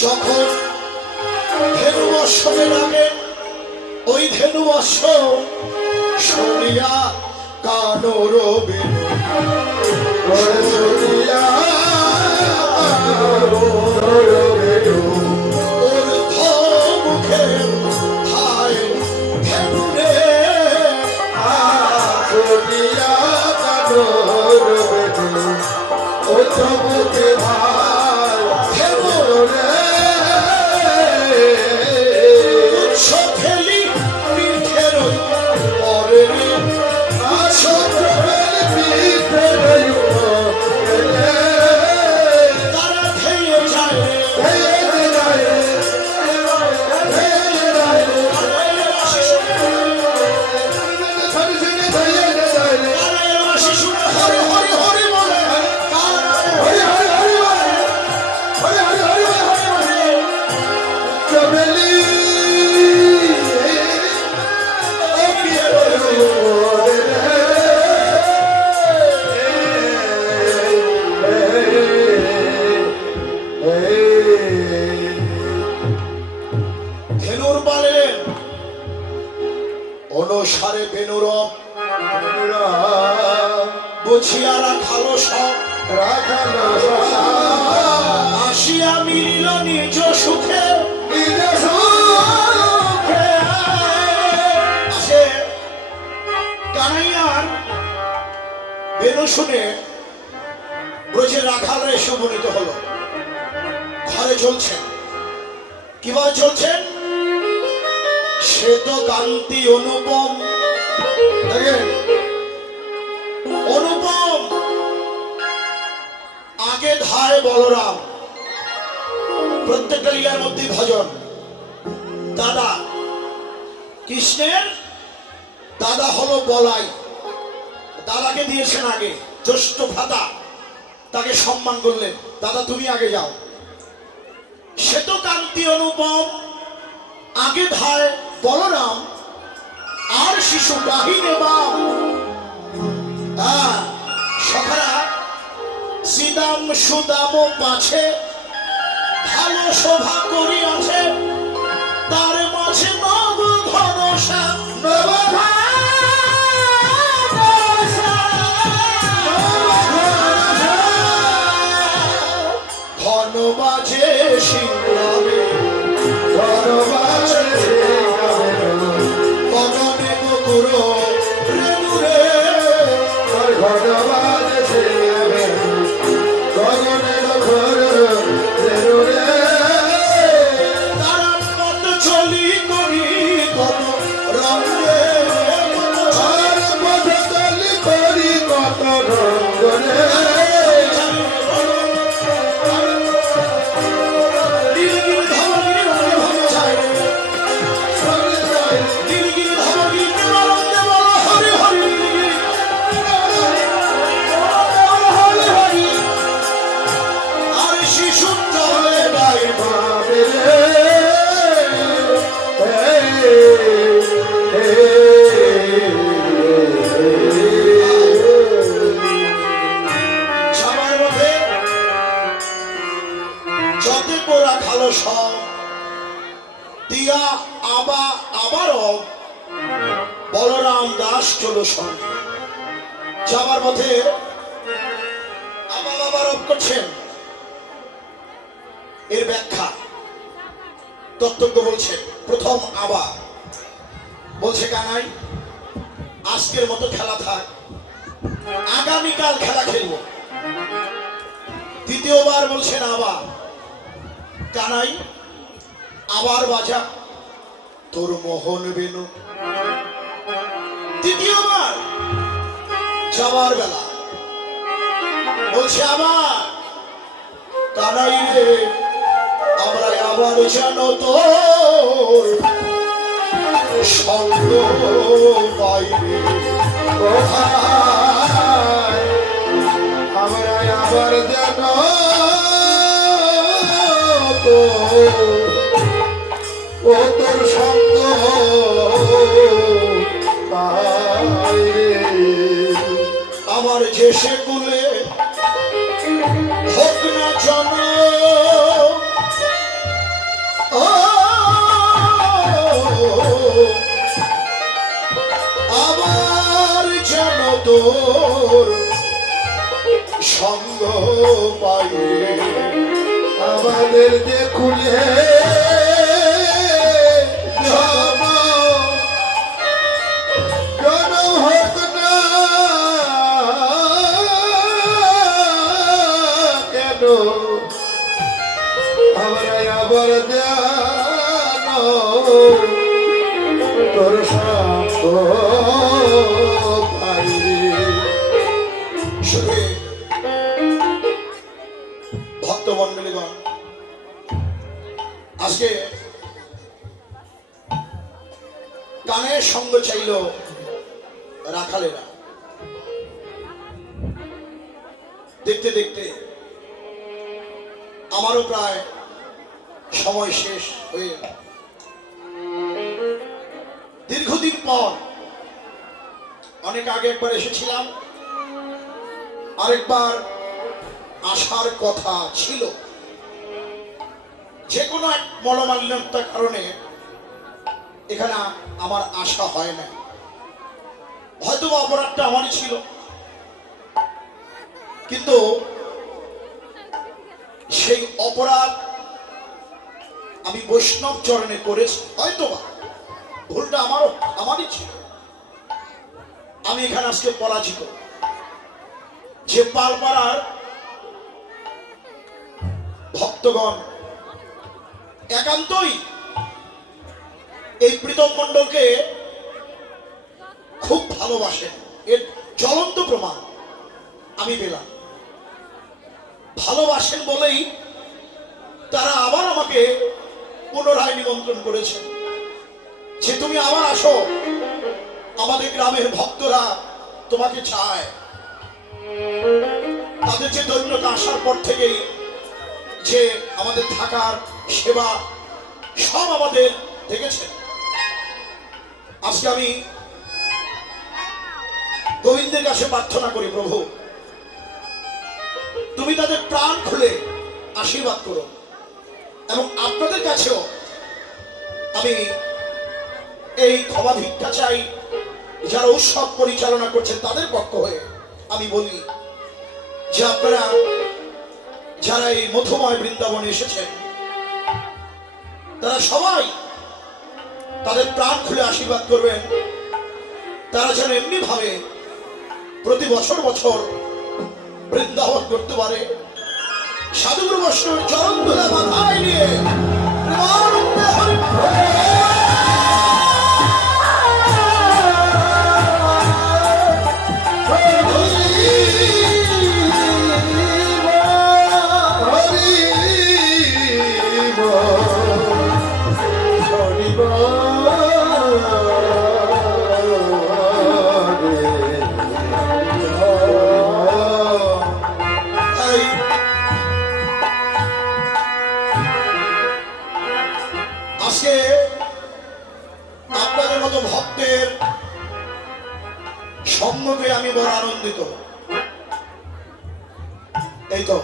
যখন ধেনু বর্ষণে লাগে, ওই ধেনু বর্ষ শুনিয়া কানর বেনু মুখে হায় ধেনু রে শুনিয়া কানর বেনু ও চমকে ভাই ধেনু রে খেলি পিঠের পরে তারা খেয়ে যায় হরি হরি হরি বলে ধেনুর পালেন অনুসারে বেনুর বুঝিয়া রাখালো সব আসিয়া মিলিল নিজ সুখে আসে কানাইয়ার বেনু শুনে ব্রজের রাখালরা এসে উপনীত হলো। ঘরে চলছেন, কিভাবে চলছেন? শ্বেত কান্তি অনুপম, দেখেন অনুপম, আগে ধায় বলরাম, প্রত্যেকটা লীলার মধ্যে ভজন। দাদা কৃষ্ণের দাদা হলো বলাই, দাদাকে দিয়েছেন আগে জ্যেষ্ঠ ভ্রাতা, তাকে সম্মান করলেন, দাদা তুমি আগে যাও। সে তো কান্তি অনুপম, আগে ধায় বলরাম, আর শিশু ডাহিনে বাম। সখারা শ্রীদাম সুদাম পাছে, ভালো শোভা করিয়াছে, তার মাঝে নব ঘনশ্যাম। ঘন বাজে শিংলামে, ঘন বাজে গগনে গুরু রেণু রে, ঘন বাজে গগনে গুরু রেণু রে। তারা কত চলি করি কত রঙে, আর পথ চলি করি কত রঙ্গনে। দিয়া আবারও বলরাম দাস চলো সঙ্গে। যাবার পথে আবার করছেন। এর ব্যাখ্যা তত্ত্বজ্ঞ বলছেন, প্রথম আবার বলছে কানাই আজকের মতো খেলা থাক, আগামীকাল খেলা খেলবো। দ্বিতীয়বার বলছেন আবার কানাই আবার বাজা তোর মোহন বেনু। তৃতীয়বার যাবার বেলা বলছে আবার কানাই রে আমরা আবার জানো তোর সঙ্গ পাইবে কোথায়, আমরা আবার যেন ও তোর সঙ্গ পাই রে। আমার যে সে কুলে হোক না জন, আবার যেন তোর সঙ্গ পাইবে। আমাদের যে খুলে হোক না কেন, আমরা আবার জানো তোর সঙ্গ পাই রে। শুধু ভক্তমন্ডলীগণ আজকে গানের সঙ্গ চাইল রাখালেরা। দেখতে দেখতে আমারও প্রায় সময় শেষ হয়ে দীর্ঘদিন পর, অনেক আগে একবার এসেছিলাম, আরেকবার আসার কথা ছিল। যে কোনো এক মনোমালিন্যতার কারণে এখানে আমার আশা হয় না। হয়তো অপরাধটা আমারই ছিল, কিন্তু সেই অপরাধ আমি বৈষ্ণব চরণে করেছি। হয়তো ভুলটা আমারই ছিল। আমি এখানে আজকে পরাজিত। যে পালপাড়ার ভক্তগণ একান্তই এই প্রীতম মণ্ডলকে খুব ভালোবাসেন, এর জ্বলন্ত প্রমাণ আমি পেলাম। ভালোবাসেন বলেই তারা আবার আমাকে পুনরায় নিমন্ত্রণ করেছে যে তুমি আবার আসো, আমাদের গ্রামের ভক্তরা তোমাকে চায়। তাদের যে দৈন্যতা আসার পর থেকেই যে আমাদের থাকার সেবা সব আমাদের দেখেছে। আজকে আমি গোবিন্দের কাছে প্রার্থনা করি, প্রভু তুমি তাদের প্রাণ খুলে আশীর্বাদ করো। এবং আপনাদের কাছেও আমি এই ক্ষমা ভিক্ষা চাই, যারা উৎসব পরিচালনা করছেন তাদের পক্ষ হয়ে আমি বলি যে আপনারা যারা এই মধুময় বৃন্দাবনে এসেছেন তারা সবাই তাদের প্রাণ খুলে আশীর্বাদ করবেন। তারা যেন এমনি ভাবে প্রতি বছর বছর বৃন্দাবন করতে পারে। সাধুগুরু বৈষ্ণবের চরণ ধুলা মাথায় নিয়ে প্রেমানন্দে হরি আজকে আপনাদের মতো ভক্তের সম্মুখে আমি বড় আনন্দিত। এই তো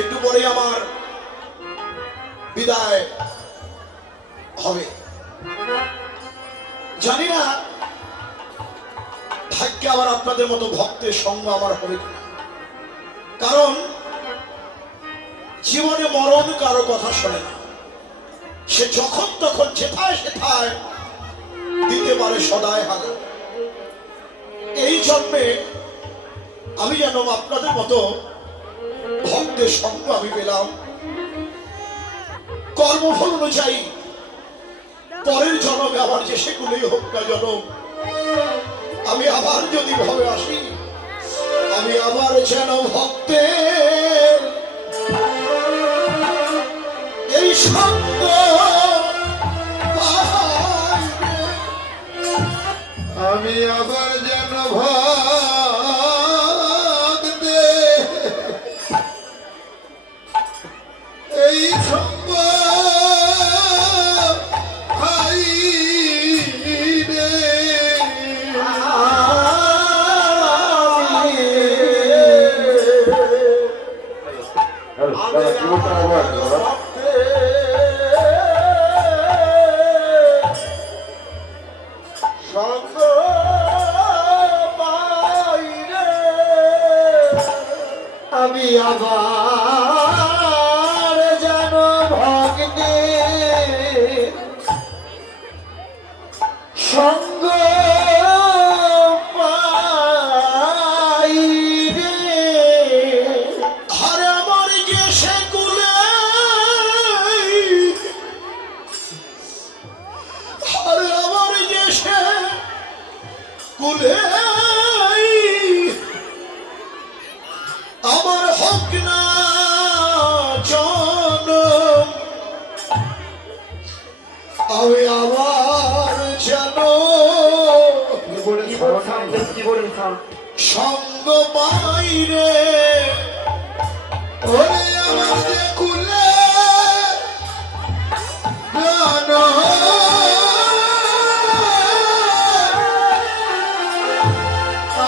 একটু পরে আমার বিদায় হবে। জানি না ভাগ্যে আবার আপনাদের মতো ভক্তের সঙ্গ আমার হবে কিনা। কারণ জীবনে মরণ কারো কথা শোনে না, সে যখন তখন যেথায় সেথায় দিতে পারে সদায় হানা। এই জন্মে আমি যেন আপনাদের মতো ভক্তের সঙ্গ আমি পেলাম। কর্মফল অনুযায়ী পরের জন্মে আবার যে সেগুলোই হোক না জন্ম, আমি আবার যদি ভাবে আসি আমি আবার যেন ভক্তের এই সঙ্গ পাই। আমি আবার যেন ভক্তের এই সঙ্গ পাই রে। সঙ্গ পাই রে। আমি আবার যেন ভগ্নে সঙ্গ পাই রে। আর আমার যে সে কুলে, আর আমার যে সে কুলে আমার হোক না জনম, আমি আবার যেন সঙ্গ পাই রে। ওরে আমার যে কুলে গান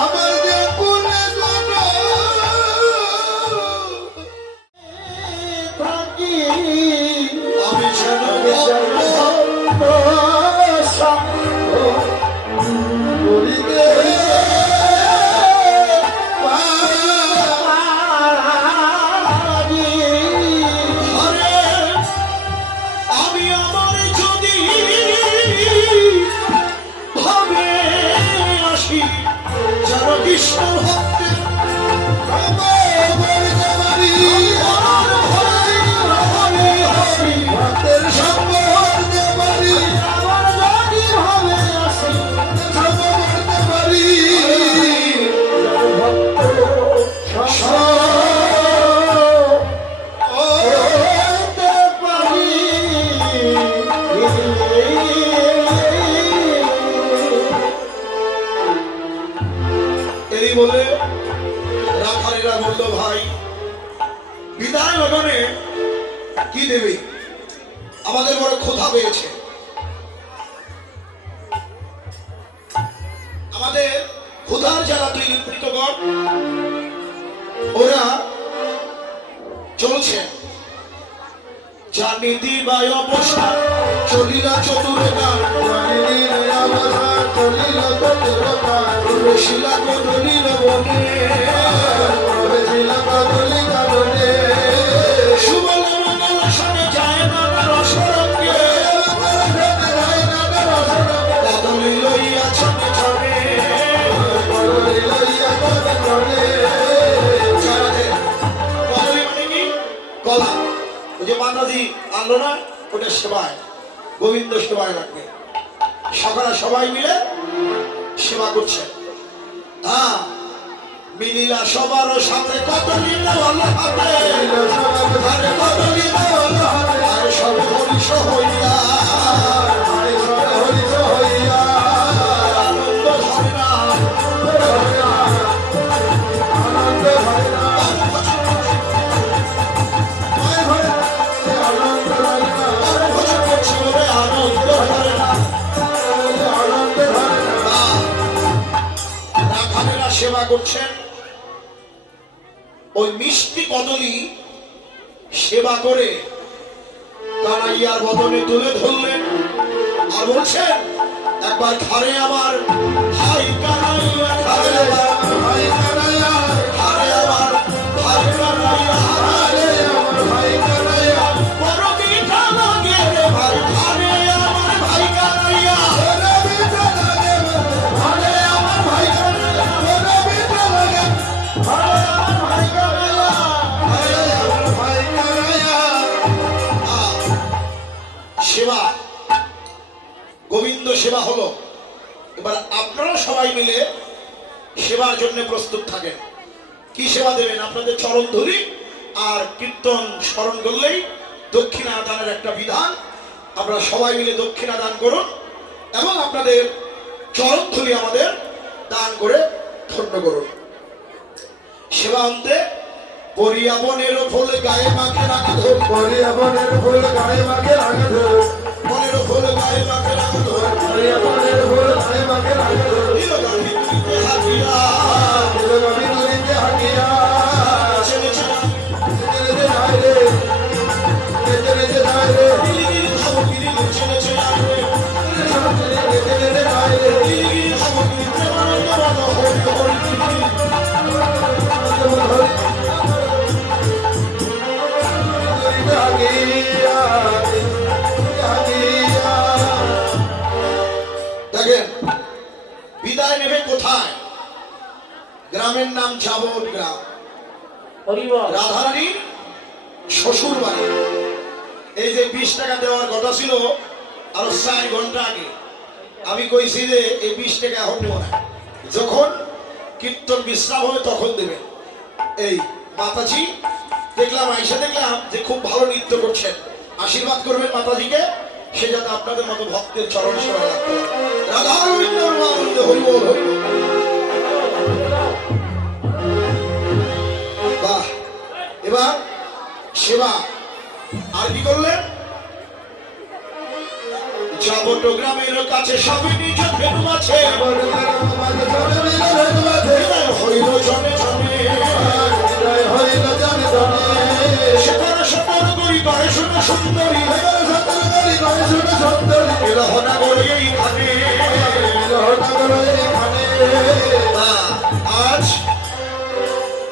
আমার যে কুলে গান থাকি আমি যেন সঙ্গ করিতে পাই বলে রাখালেরা বলল, ভাই বিদায় লগনে কি দেবে? আমাদের বড় ক্ষুধা পেয়েছে, আমাদের ক্ষুধার জ্বালা তুই নিবৃত কর। ওরা চলছে, জানি দিবাই অবস্থা চলিলা চতুরে গান, শিলা কদলিল বনে, সুবল মঙ্গল সনে যায় নানা রসরঙ্গে, কদলি লইয়া ছনে ছনে। কদলি মানে কি? কলা। ওই যে মাতাজি আনলো না, ওটা সেবায়, গোবিন্দ সেবায় রাখবে। সকালে সবাই মিলে সেবা করছে। হ্যাঁ, মিলিলা সবার সাথে কদলি নেওয়ালা হাতে, আরে কদলি নেওয়ালা হাতে, আর সব হরিষ হইয়া, আনন্দ ধরে না, আনন্দ ধরে না, আনন্দ ধরে না। রাখালেরা সেবা করছেন, ওই মিষ্টি কদলি সেবা করে কানাইয়ার বদনে তুলে ধরলেন আর বলছেন, একবার ঘরে আমার ভাই কানাইয়া, ঘরে আমার ভাই কানাইয়া, ঘরে আমার ভাই কানাইয়া, ঘরে আমার ভাই কানাইয়া, বড় মিঠা লাগে রে ভাই, ঘরে আমার ভাই কানাইয়া, বড় মিঠা লাগে, ঘরে আমার ভাই কানাইয়া, বড় মিঠা লাগে, ঘরে আমার ভাই কানাইয়া, ঘরে আমার ভাই কানাইয়া। সেবা, গোবিন্দ সেবা হলো। এবার আপনারা সবাই মিলে সেবার জন্য প্রস্তুত থাকেন। কি সেবা দেবেন? আপনাদের চরণ ধরি আর কীর্তন স্মরণ করলেই দক্ষিণা দানের একটা বিধান। আপনারা সবাই মিলে দক্ষিণা দান করুন এবং আপনাদের চরণ ধরি আমাদের দান করে ধন্য করুন। সেবা অন্তে পরিয়াবনের ফুল গায়ে মাখে রাখা ধর, পরিয়াবনের ফুল গায়ে মাখে রাখা ধর, মনের ফুল গায়ে মাখে রাখা ধর, পরিয়াবনের ফুল গায়ে মাখে রাখা ধর, নীলগাভী তুলিতে হাতিয়া, নীলগাভী নদীতে হাঁটিয়া, ছেলে ছেলে নেচে যায় রে, নেচে যায় রে, গিরিগিরি ধমকিরি ছেলে ছেলে আসবে, নেচে যায় রে, গিরিগিরি ধমকিরি প্রেমানন্দ বল হরি হরি গিরি। দেখেন বিদায় নেবে কোথায়? গ্রামের নাম চাবল গ্রাম, রাধারানীর শ্বশুর বাড়ি। এই যে 20 টাকা দেওয়ার কথা ছিল আরো 4 ঘন্টা আগে, আমি কইছি যে এই 20 টাকা এখন নেব না, যখন কীর্তন বিশ্রাম হবে তখন দেবে। এই মাতাজি দেখলাম, আইসা দেখলাম যে খুব ভালো নৃত্য করছেন, আশীর্বাদ করবেন মাতাজিকে, সে যাতে আপনাদের মতো ভক্তের চরণ সেবা রাখতে পারে। রাধা গোবিন্দর আনন্দ হরি বল হরি বল। বাহ, এবার সেবা আর কি করলেন? যাবট গ্রামের কাছে সবই নিজ ভেনু আছে, হইল জনে জনে, সেখানে সতর করি করে শুনে সুন্দরী, এলহনা করে এইখানে। আজ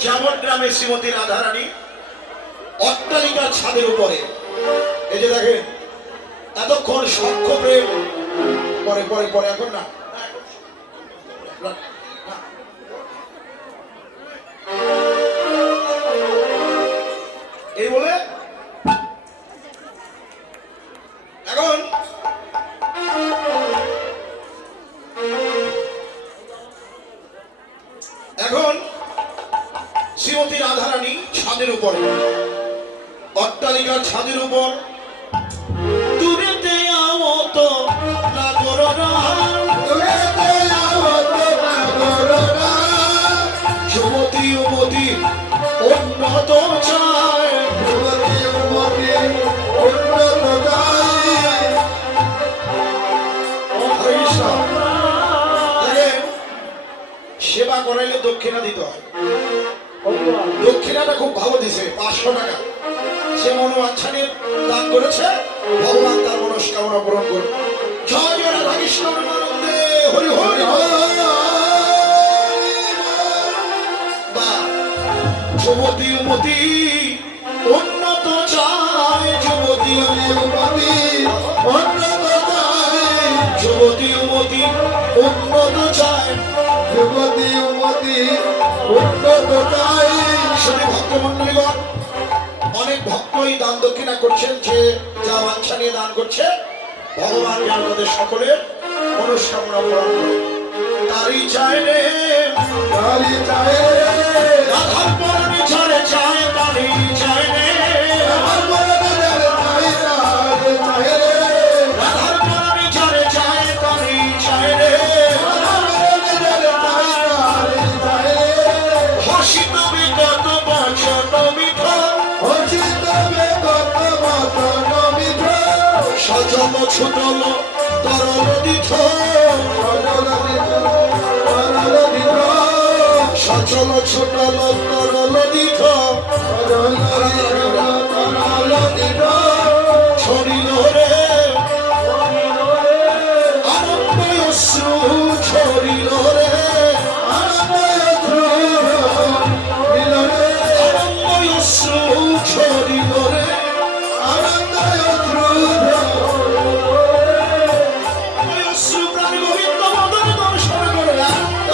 যাবট গ্রামে শ্রীমতী রাধারানী অট্টালিকার ছাদের উপরে, এই যে দেখেন এতক্ষণ সখ্য প্রেম, পরে পরে পরে এখন না, এই বলে এখন এখন শ্রীমতী রাধারানী ছাদের উপরে, অট্টালিকার ছাদের উপর, দূরেতে আমত নাগররা, দূরেতে আমত নাগররা, দক্ষিণা দিতে হয়। দক্ষিণাটা খুব ভালো দিছে, 500 টাকা। সে মনোবাঞ্ছা নিয়ে দান করেছে, ভগবান তার মনস্কামনা পূরণ করবে। জয় জয় রাধা কৃষ্ণ প্রেমানন্দে, হরি হরি হরি। বা যুবতী উমতি উন্নত চায়, যুবতী উমতি উন্নত চায়, যুবতী উমতি উন্নত চায়, যুবতী উন্নতি উন্নত চাই। শুধু ভক্তমন্ডলীগণ, অনেক ভক্তই দান দক্ষিণা করছেন, যে যা বাঞ্ছা নিয়ে দান করছে, ভগবান যেন তাদের সকলের মনস্কামনা পূরণ করে। তারই চায় রে তারি চাই রাধার পরনে ঝরে চায়, তারই চায় রে আমার মনে চাই তারি চাই রে রাধার পরনে ঝরে চায়, তারই চায় রে আমার মনে চাই তারি চাই রে হসিত বিগত বচন মিঠ, অচিত বেগত মতন মিঠ সজল ছুটল তরল দিঠ, সজল দিত সরল দিত সচল ছুটল তরল দিঠ, সজল দিত সরল দিত ছড়িল রে আনন্দ অশ্রু, ছড়িল রে আনন্দ অশ্রু, ছড়িল রে অশ্রু প্রাণ গোবিন্দ মদন দর্শন করে আনন্দ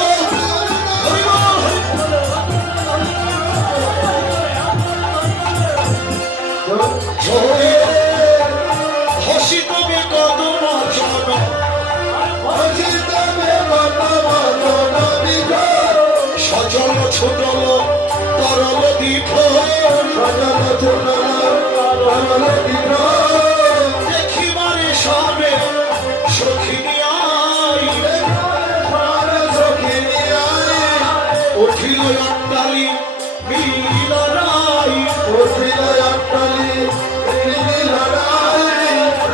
হরি বল, হরি ঝরে হসিত বিগত বচন, সজল ছুটল তরল দিঠ, দেখিবারে সবে সখিনী আই, উঠিল অট্টালি মিলিল রাই,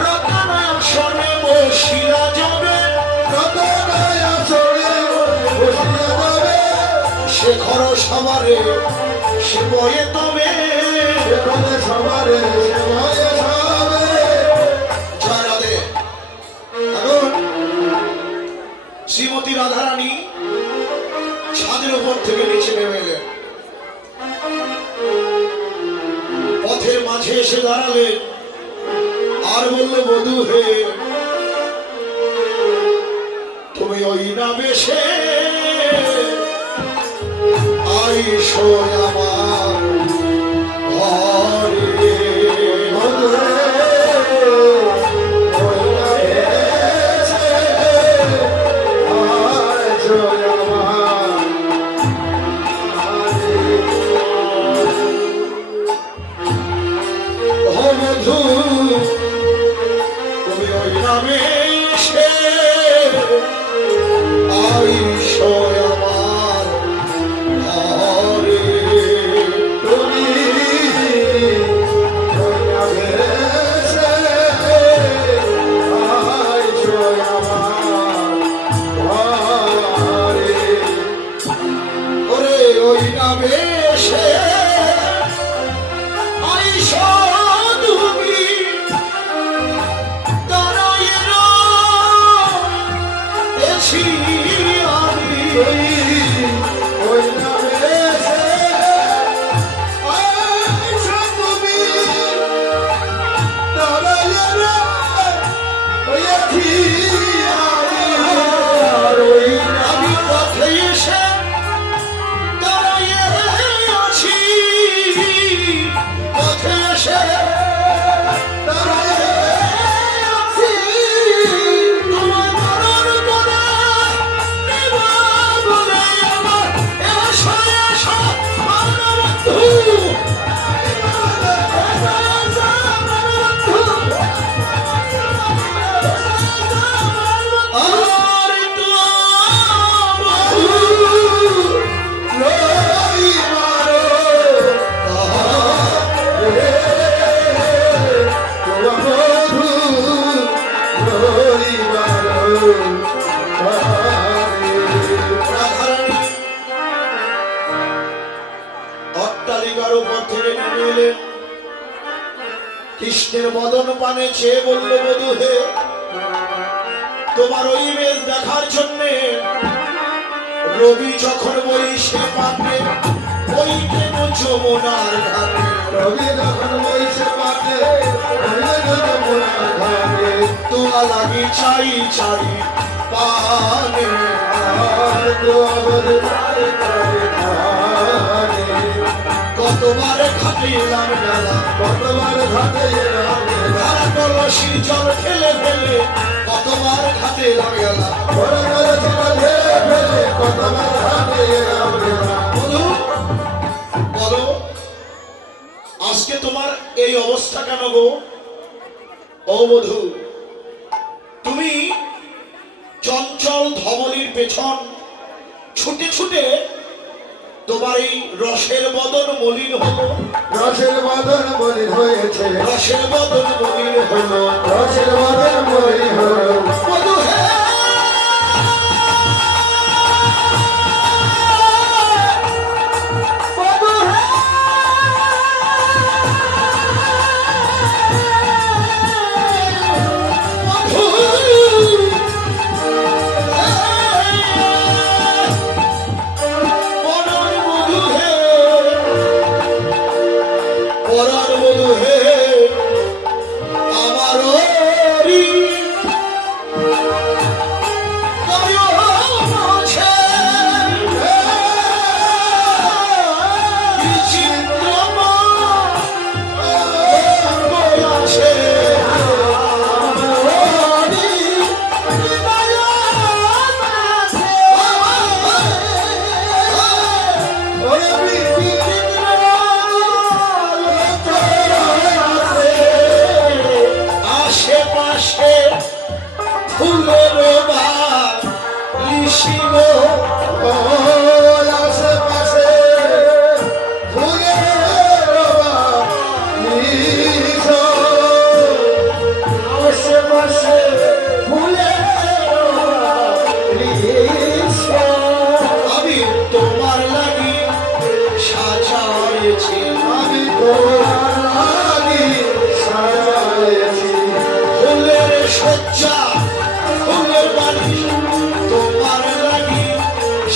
রতনায়ক শোনে বসিয়া যাবে, শেখর সবারে সে বয়ে তবে। জয় রাধে। এখন শ্রীমতী রাধারানী ছাদের উপর থেকে নিচে নেমে এলেন, পথের মাঝে এসে দাঁড়ালেন, আর বলল বধূ হে তুমি ওই না বেশে আইসো আমার ঘরে। ও বধূ তুমি ওই নামে সে আইসো আমার ঘরে। ওরে ওই নামে সে আইসো তুমি, দাঁড়াইয়ে রয়েছি আমি, আমি পথে এসে দাঁড়াইয়ে আছি, পথে এসে দাঁড়াইয়ে আছি, তোমার মরণ করে নেবা বলে আমার এসো এসো প্রাণবন্ধু, এসো এসো প্রাণবন্ধু, প্রাণে চেয়ে বললো বধূ হে, তোমার ওই বেশ দেখার জন্যে রবি যখন বইসে পাতে, ওই কেন যমুনার ঘাটে। রবি যখন বইসে পাতে, ওই যমুনার ঘাটে। তোমা লাগি চাই চাই পানে, আর তোমার চাই চাই পানে। কতবার ঘাটে এলাম বেলা, কতবার ঘাটে এলাম বেলা। ধারা কলসির জল ফেলে ফেলে কতবার ঘাটে এলাম বেলা। ঘরে ঘরে জল ঢেলে ফেলে কতবার ঘাটে এলাম বেলা। বধূ বলো, আজকে তোমার এই অবস্থা কেন গো? ও বধূ, তুমি চঞ্চল ধবলির পেছন ছুটে ছুটে তোমার এই রসের বদন মলিন হলো, রসের বদন মলিন হয়েছে, রসের বদন মলিন হলো। রসের বদন মলিন হলো। বধূ হে, বধূ হে, বধূ, পরাণ বধূ হে, পরাণ বধূ হে, আমার ওরি আছে বিচিত্র আছে আশেপাশে ফুলের বালিশি গো, ওর আশেপাশে ফুলের বালিশ। আশেপাশে ফুলের বালিশ। আমি তোমার লাগি সাজাইছি, আমি তোমার লাগি সাজাইছি। ফুলের সজ্জা ফুলের বালিশ তোমার লাগি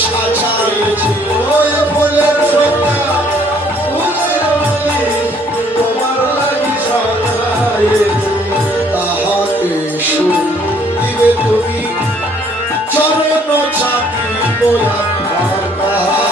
সাজাইছি। ওই ফুলের সজ্জা ফুলের বালিশ তোমার লাগি সাজাইছি। তাহাকে সুর দিবে তুমি চরণ চাপিব আমার,